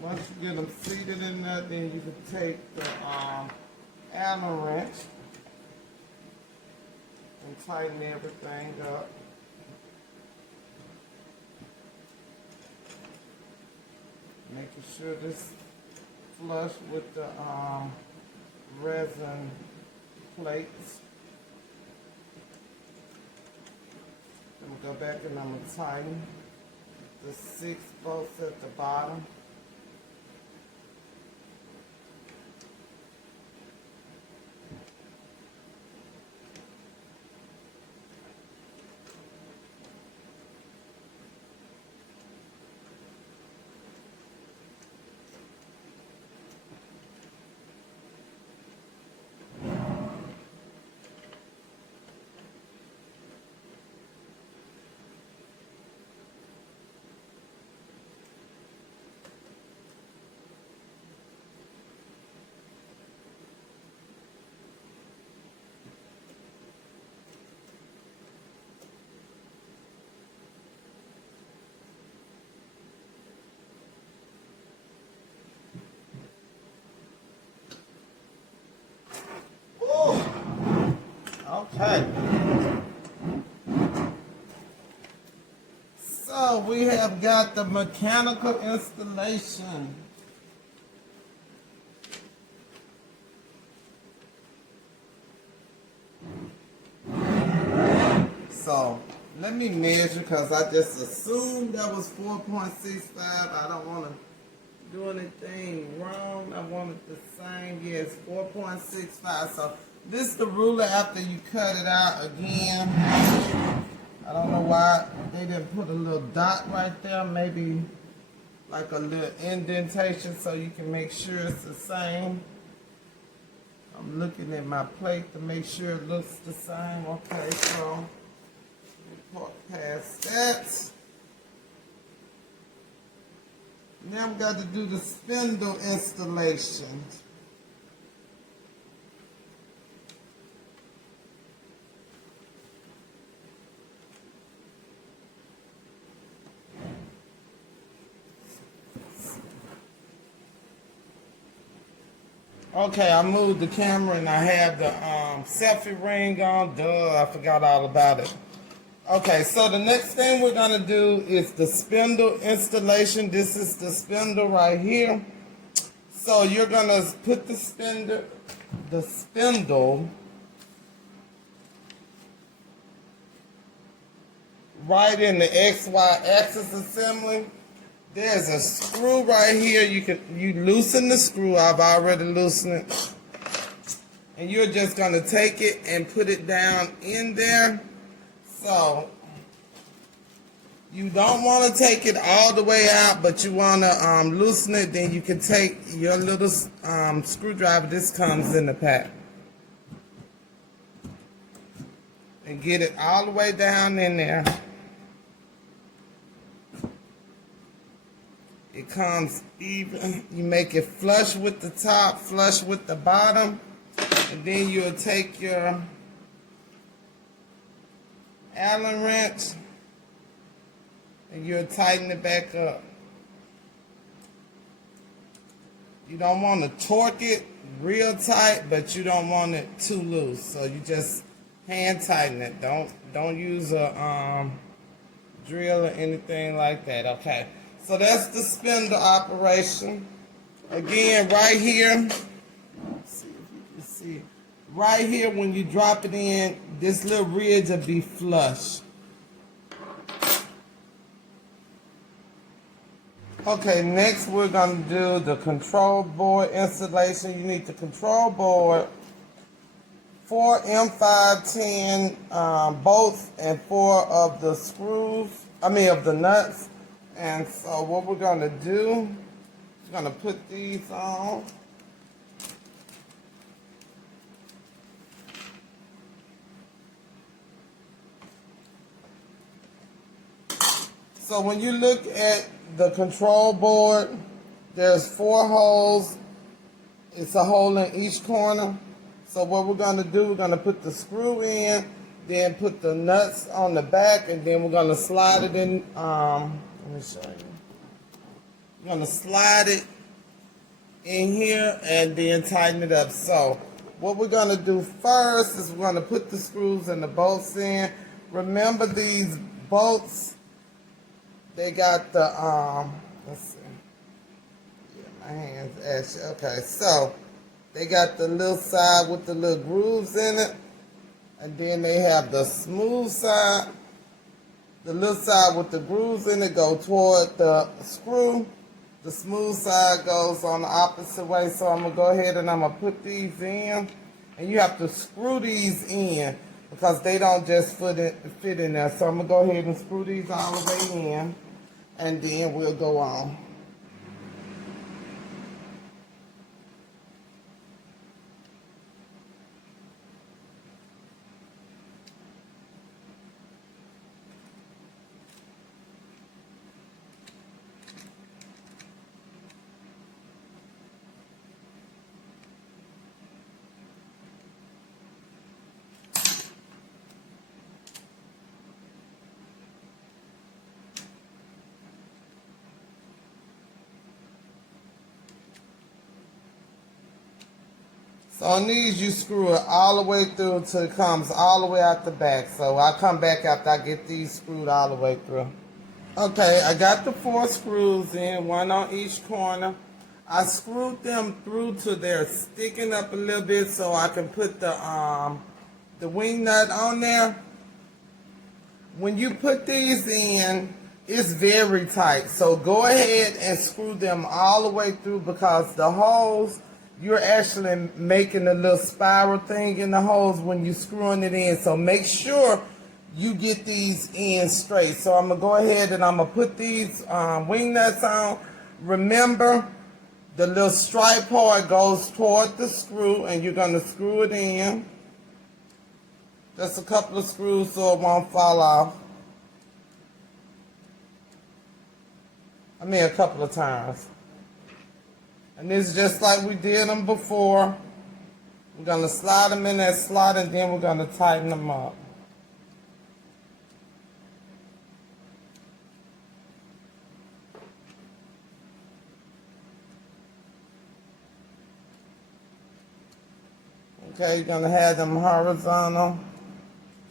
Once you get them seated in there, then you can take the Allen wrench and tighten everything up. Making sure this flush with the resin plates. Then we'll go back and I'm going to tighten the 6 bolts at the bottom. Okay. So we have got the mechanical installation. So let me measure because I just assumed that was 4.65. I don't want to do anything wrong. I want it the same. Yes, 4.65. So this is the ruler after you cut it out again. I don't know why they didn't put a little dot right there. Maybe like a little indentation so you can make sure it's the same. I'm looking at my plate to make sure it looks the same. Okay, so walk past that. Now I've got to do the spindle installation. Okay, I moved the camera and I have the selfie ring on. Duh, I forgot all about it. Okay, so the next thing we're gonna do is the spindle installation. This is the spindle right here. So you're gonna put the spindle right in the XY axis assembly. There's a screw right here. You loosen the screw. I've already loosened it. And you're just gonna take it and put it down in there. So you don't want to take it all the way out, but you want to loosen it. Then you can take your little screwdriver. This comes in the pack. And get it all the way down in there. It comes even. You make it flush with the top, flush with the bottom. And then you'll take your Allen wrench and you'll tighten it back up. You don't want to torque it real tight, but you don't want it too loose. So you just hand tighten it. Don't use a drill or anything like that. Okay. So that's the spindle operation. Again, right here. Let's see if you can see it. Right here, when you drop it in, this little ridge will be flush. Okay, next we're going to do the control board installation. You need the control board, 4 M510 bolts, and 4 of the of the nuts. And so what we're going to do, we're going to put these on. So when you look at the control board, there's 4 holes. It's a hole in each corner. So what we're going to do, we're going to put the screw in, then put the nuts on the back, and then we're going to slide it in. Let me show you. We're going to slide it in here and then tighten it up. So what we're going to do first is we're going to put the screws and the bolts in. Remember these bolts, they got the, let's see. Yeah, my hand's actually, okay. So they got the little side with the little grooves in it. And then they have the smooth side. The little side with the grooves in it go toward the screw. The smooth side goes on the opposite way. So I'm going to go ahead and I'm going to put these in. And you have to screw these in because they don't just fit in there. So I'm going to go ahead and screw these all the way in. And then we'll go on. So on these, you screw it all the way through until it comes all the way out the back. So I'll come back after I get these screwed all the way through. Okay, I got the 4 screws in, 1 on each corner. I screwed them through till they're sticking up a little bit so I can put the wing nut on there. When you put these in, it's very tight. So go ahead and screw them all the way through because the holes, you're actually making a little spiral thing in the holes when you're screwing it in. So make sure you get these in straight. So I'm going to go ahead and I'm going to put these wing nuts on. Remember, the little stripe part goes toward the screw and you're going to screw it in. Just a couple of screws so it won't fall off. I mean a couple of times. And this is just like we did them before. We're going to slide them in that slot and then we're going to tighten them up. Okay, you're gonna have them horizontal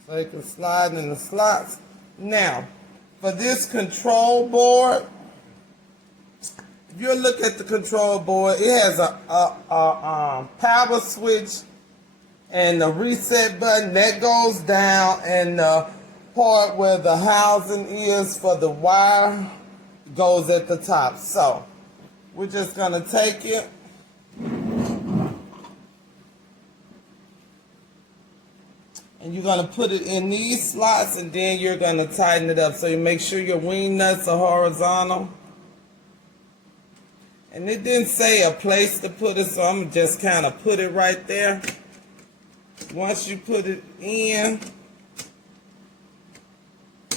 so they can slide in the slots. Now, for this control board, if you look at the control board, it has a power switch and the reset button that goes down, and the part where the housing is for the wire goes at the top. So we're just gonna take it and you're gonna put it in these slots, and then you're gonna tighten it up. So you make sure your wing nuts are horizontal. And it didn't say a place to put it, so I'm just kind of put it right there. Once you put it in,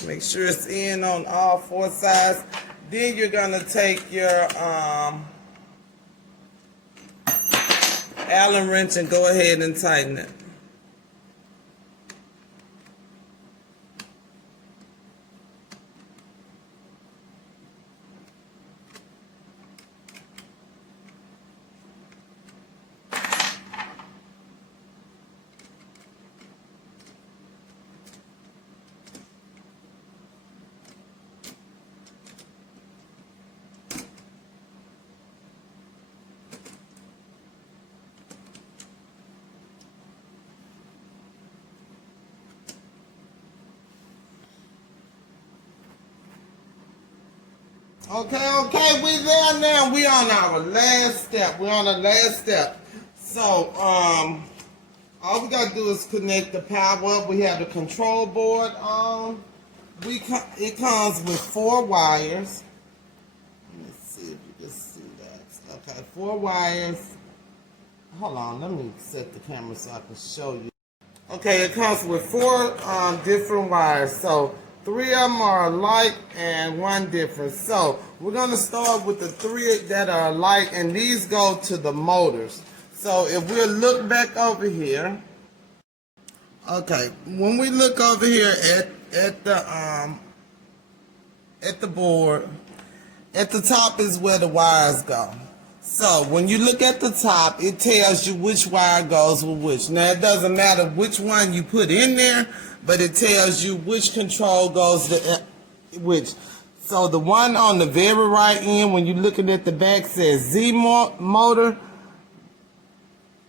make sure it's in on all four sides. Then you're gonna take your Allen wrench and go ahead and tighten it. Okay, we there now. We on our last step. We're on the last step. So, all we gotta do is connect the power up. We have the control board on. It comes with 4 wires. Let me see if you can see that. Okay, 4 wires. Hold on, let me set the camera so I can show you. Okay, it comes with 4 different wires. So 3 of them are alike and 1 different. So we're gonna start with the 3 that are alike, and these go to the motors. So if we look back over here, okay, when we look over here at the board, at the top is where the wires go. So when you look at the top, it tells you which wire goes with which. Now it doesn't matter which one you put in there, but it tells you which control goes to which. So the one on the very right end, when you're looking at the back, says Z motor.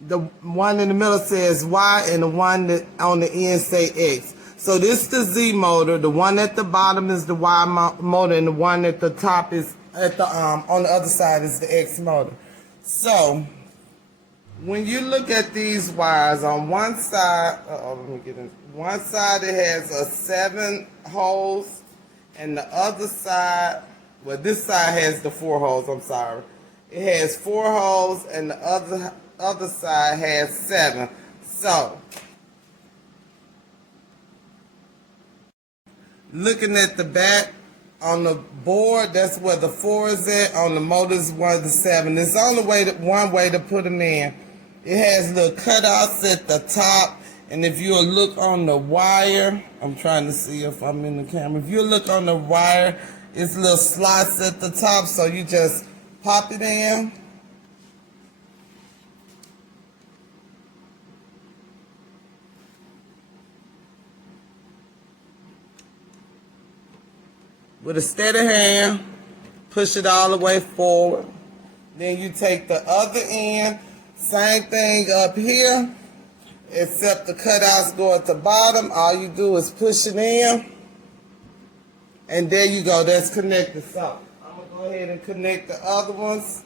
The one in the middle says Y, and the one that on the end say X. So this is the Z motor. The one at the bottom is the Y motor, and the one at the top is at the on the other side is the X motor. So when you look at these wires on one side, let me get in. One side it has 7 holes, and the other side, well, this side has the 4 holes. I'm sorry, it has 4 holes, and the other side has 7. So looking at the back on the board, that's where the 4 is at. On the motors, 1 to 7. It's only one way to put them in. It has little cutouts at the top, and if you look on the wire, I'm trying to see if I'm in the camera. If you look on the wire, it's little slots at the top, so you just pop it in. With a steady hand, push it all the way forward. Then you take the other end, same thing up here, except the cutouts go at the bottom. All you do is push it in, and there you go, that's connected. So I'm gonna go ahead and connect the other ones.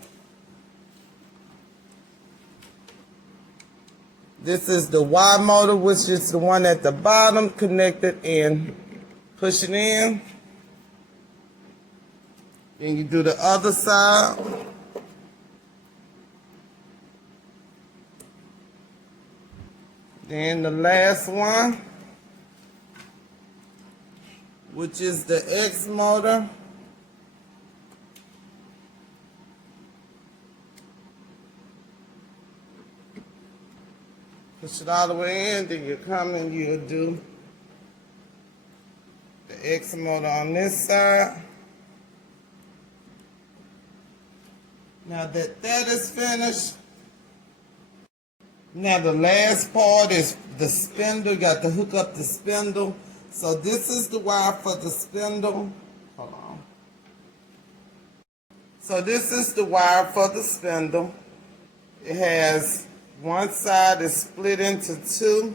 This is the Y motor, which is the one at the bottom, connected and push it in. Then you do the other side. Then the last one, which is the X motor. Push it all the way in, then you come and you'll do the X motor on this side. Now that is finished, Now the last part is the spindle. You got to hook up the spindle. So this is the wire for the spindle. Hold on. So this is the wire for the spindle. It has one side is split into two.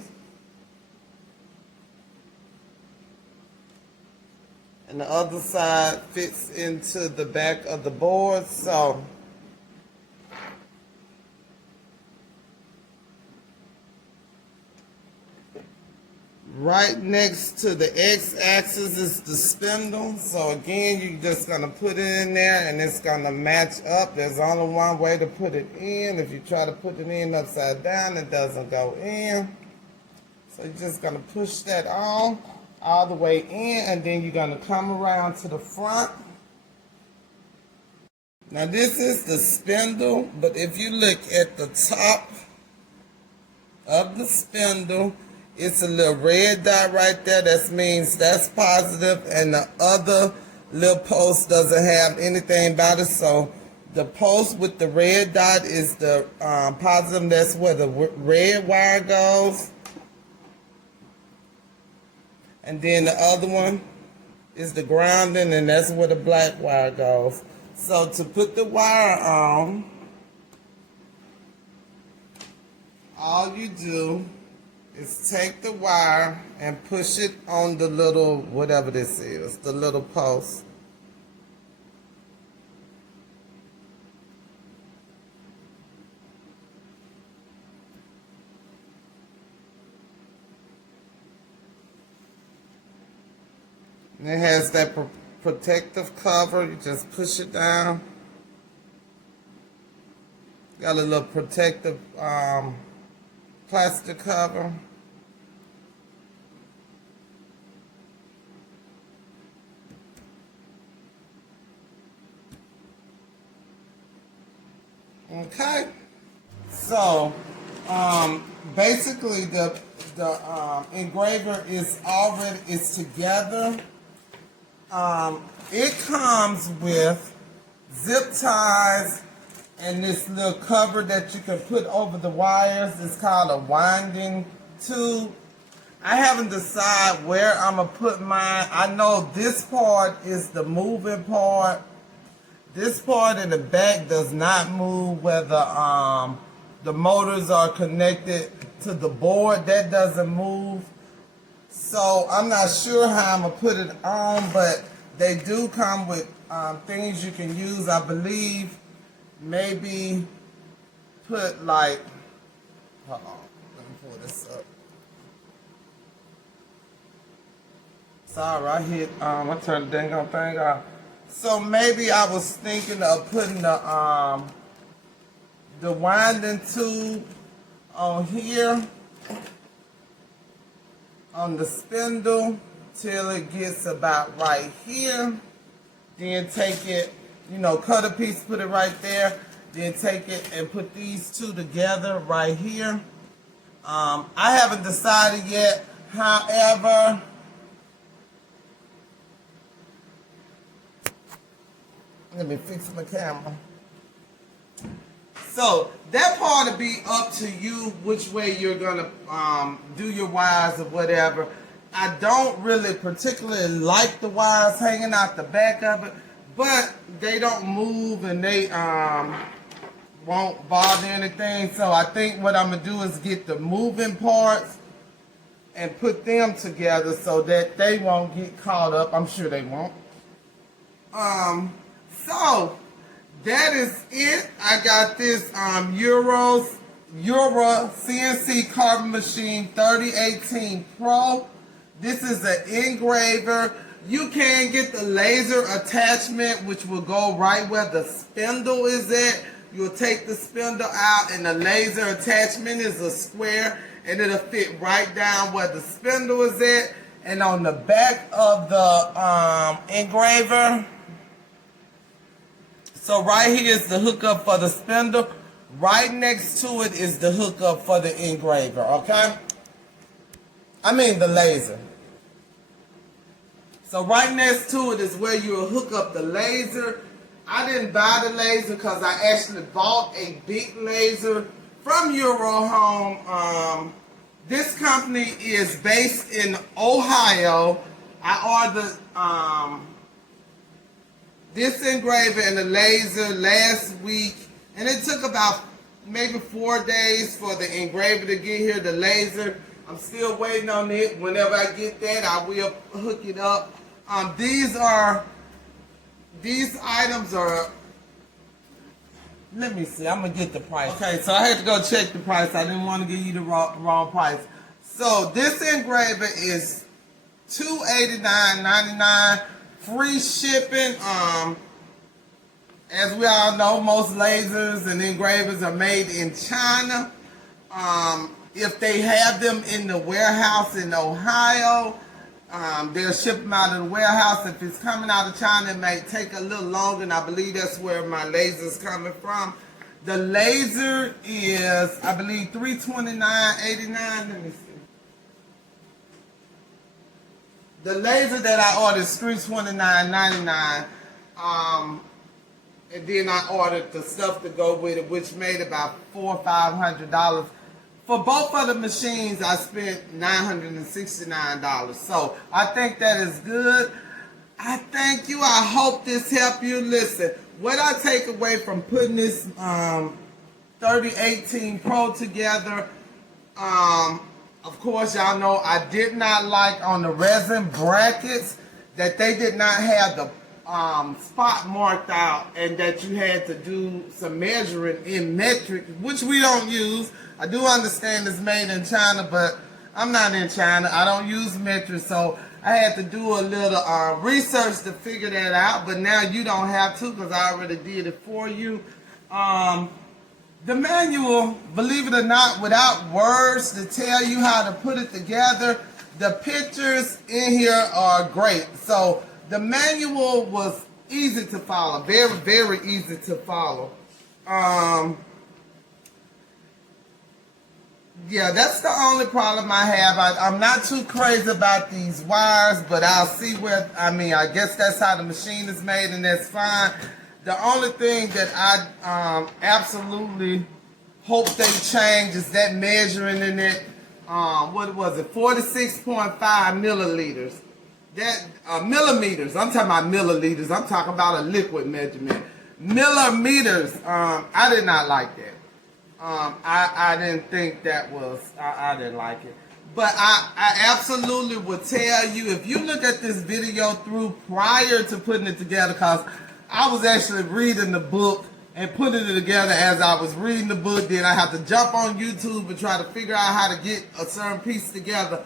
And the other side fits into the back of the board. So right next to the x-axis is the spindle. So again, you're just going to put it in there and it's going to match up. There's only one way to put it in. If you try to put it in upside down, it doesn't go in. So you're just going to push that on all the way in, and then you're going to come around to the front. Now this is the spindle, but if you look at the top of the spindle, it's a little red dot right there. That means that's positive, and the other little post doesn't have anything about it. So the post with the red dot is the positive. That's where the red wire goes. And then the other one is the grounding, and that's where the black wire goes. So to put the wire on, all you do is take the wire and push it on the little, whatever this is, the little post. And it has that protective cover. You just push it down. Got a little protective plastic cover. Okay. So basically the engraver is together. It comes with zip ties and this little cover that you can put over the wires. It's called a winding tube. I haven't decided where I'm going to put mine. I know this part is the moving part. This part in the back does not move where the motors are connected to the board. That doesn't move. So I'm not sure how I'm going to put it on, but they do come with things you can use. I believe maybe put like, hold on, let me pull this up. Sorry, I turned the dang on thing off. So maybe I was thinking of putting the winding tube on here, on the spindle, till it gets about right here. Then take it, cut a piece, put it right there. Then take it and put these two together right here. I haven't decided yet. However, let me fix my camera. So that part will be up to you which way you're gonna do your wires or whatever. I don't really particularly like the wires hanging out the back of it, but they don't move and they won't bother anything. So I think what I'm gonna do is get the moving parts and put them together so that they won't get caught up. I'm sure they won't. So that is it. I got this Yora CNC Carbon Machine 3018 Pro. This is an engraver. You can get the laser attachment, which will go right where the spindle is at. You'll take the spindle out, and the laser attachment is a square, and it'll fit right down where the spindle is at. And on the back of the engraver, so right here is the hookup for the spindle. Right next to it is the hookup for the engraver, okay? I mean the laser. So right next to it is where you'll hook up the laser. I didn't buy the laser because I actually bought a big laser from Yora Home. This company is based in Ohio. I ordered this engraver and the laser last week, and it took about maybe 4 days for the engraver to get here. The laser, I'm still waiting on it. Whenever I get that, I will hook it up. These items are, let me see, I'm gonna get the price. Okay, so I had to go check the price. I didn't want to give you the wrong price. So this engraver is $289.99, free shipping. As we all know, most lasers and engravers are made in China. If they have them in the warehouse in Ohio, they'll ship them out of the warehouse. If it's coming out of China, it may take a little longer, and I believe that's where my laser's coming from. The laser is, I believe, $329.89. Let me see. The laser that I ordered is $329.99. And then I ordered the stuff to go with it, which made about $400 or $500. For both of the machines, I spent $969. So I think that is good. I thank you. I hope this helped you. Listen, what I take away from putting this 3018 Pro together, of course, y'all know I did not like on the resin brackets that they did not have the spot marked out, and that you had to do some measuring in metric, which we don't use. I do understand it's made in China, but I'm not in China. I don't use metric, so I had to do a little research to figure that out. But now you don't have to, because I already did it for you. The manual, believe it or not, without words to tell you how to put it together, the pictures in here are great. So the manual was easy to follow, very, very easy to follow. Yeah, that's the only problem I have. I'm not too crazy about these wires, but I'll see where, I guess that's how the machine is made, and that's fine. The only thing that I absolutely hope they change is that measuring in it, what was it, 46.5 milliliters. That millimeters, I'm talking about milliliters, I'm talking about a liquid measurement. Millimeters, I did not like that. I didn't think that was, I didn't like it. But I absolutely would tell you, if you look at this video through prior to putting it together, because I was actually reading the book and putting it together as I was reading the book. Then I have to jump on YouTube and try to figure out how to get a certain piece together.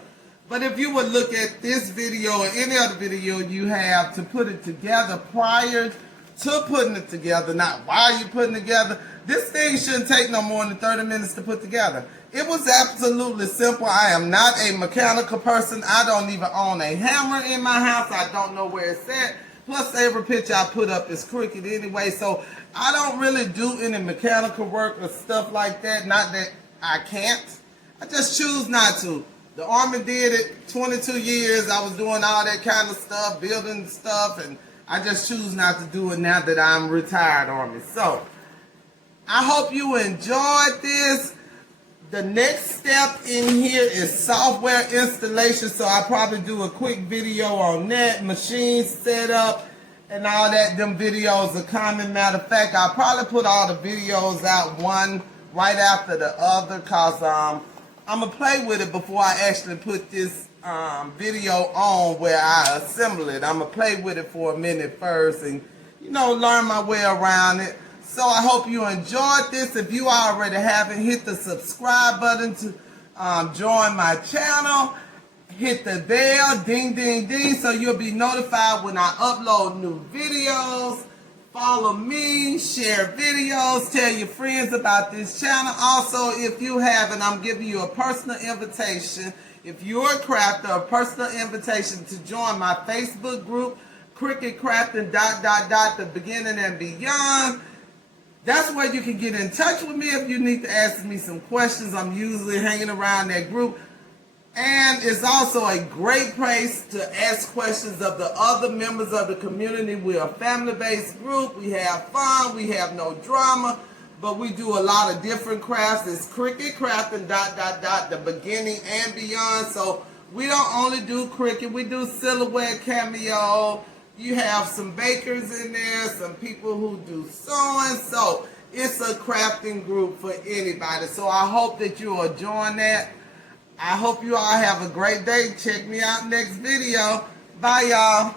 But if you would look at this video or any other video you have to put it together prior to putting it together, not while you're putting it together, this thing shouldn't take no more than 30 minutes to put together. It was absolutely simple. I am not a mechanical person. I don't even own a hammer in my house. I don't know where it's at. Plus, every picture I put up is crooked anyway, so I don't really do any mechanical work or stuff like that. Not that I can't. I just choose not to. The Army did it 22 years. I was doing all that kind of stuff, building stuff, and I just choose not to do it now that I'm retired Army. So, I hope you enjoyed this. The next step in here is software installation, so I'll probably do a quick video on that, machine setup, and all that. Them videos are coming. Matter of fact, I'll probably put all the videos out one right after the other, because I'm going to play with it before I actually put this video on where I assemble it. I'm going to play with it for a minute first and, learn my way around it. So I hope you enjoyed this. If you already haven't, hit the subscribe button to join my channel. Hit the bell, ding, ding, ding, so you'll be notified when I upload new videos. Follow me, share videos, tell your friends about this channel. Also, if you haven't, I'm giving you a personal invitation. If you're a crafter, a personal invitation to join my Facebook group, Cricket Crafting ... the beginning and beyond. That's where you can get in touch with me if you need to ask me some questions. I'm usually hanging around that group. And it's also a great place to ask questions of the other members of the community. We're a family-based group. We have fun. We have no drama. but we do a lot of different crafts. It's Cricut Crafting ... the beginning and beyond. So we don't only do Cricut, we do Silhouette, Cameo. You have some bakers in there, some people who do sewing. So it's a crafting group for anybody. So I hope that you will join that. I hope you all have a great day. Check me out next video. Bye, y'all.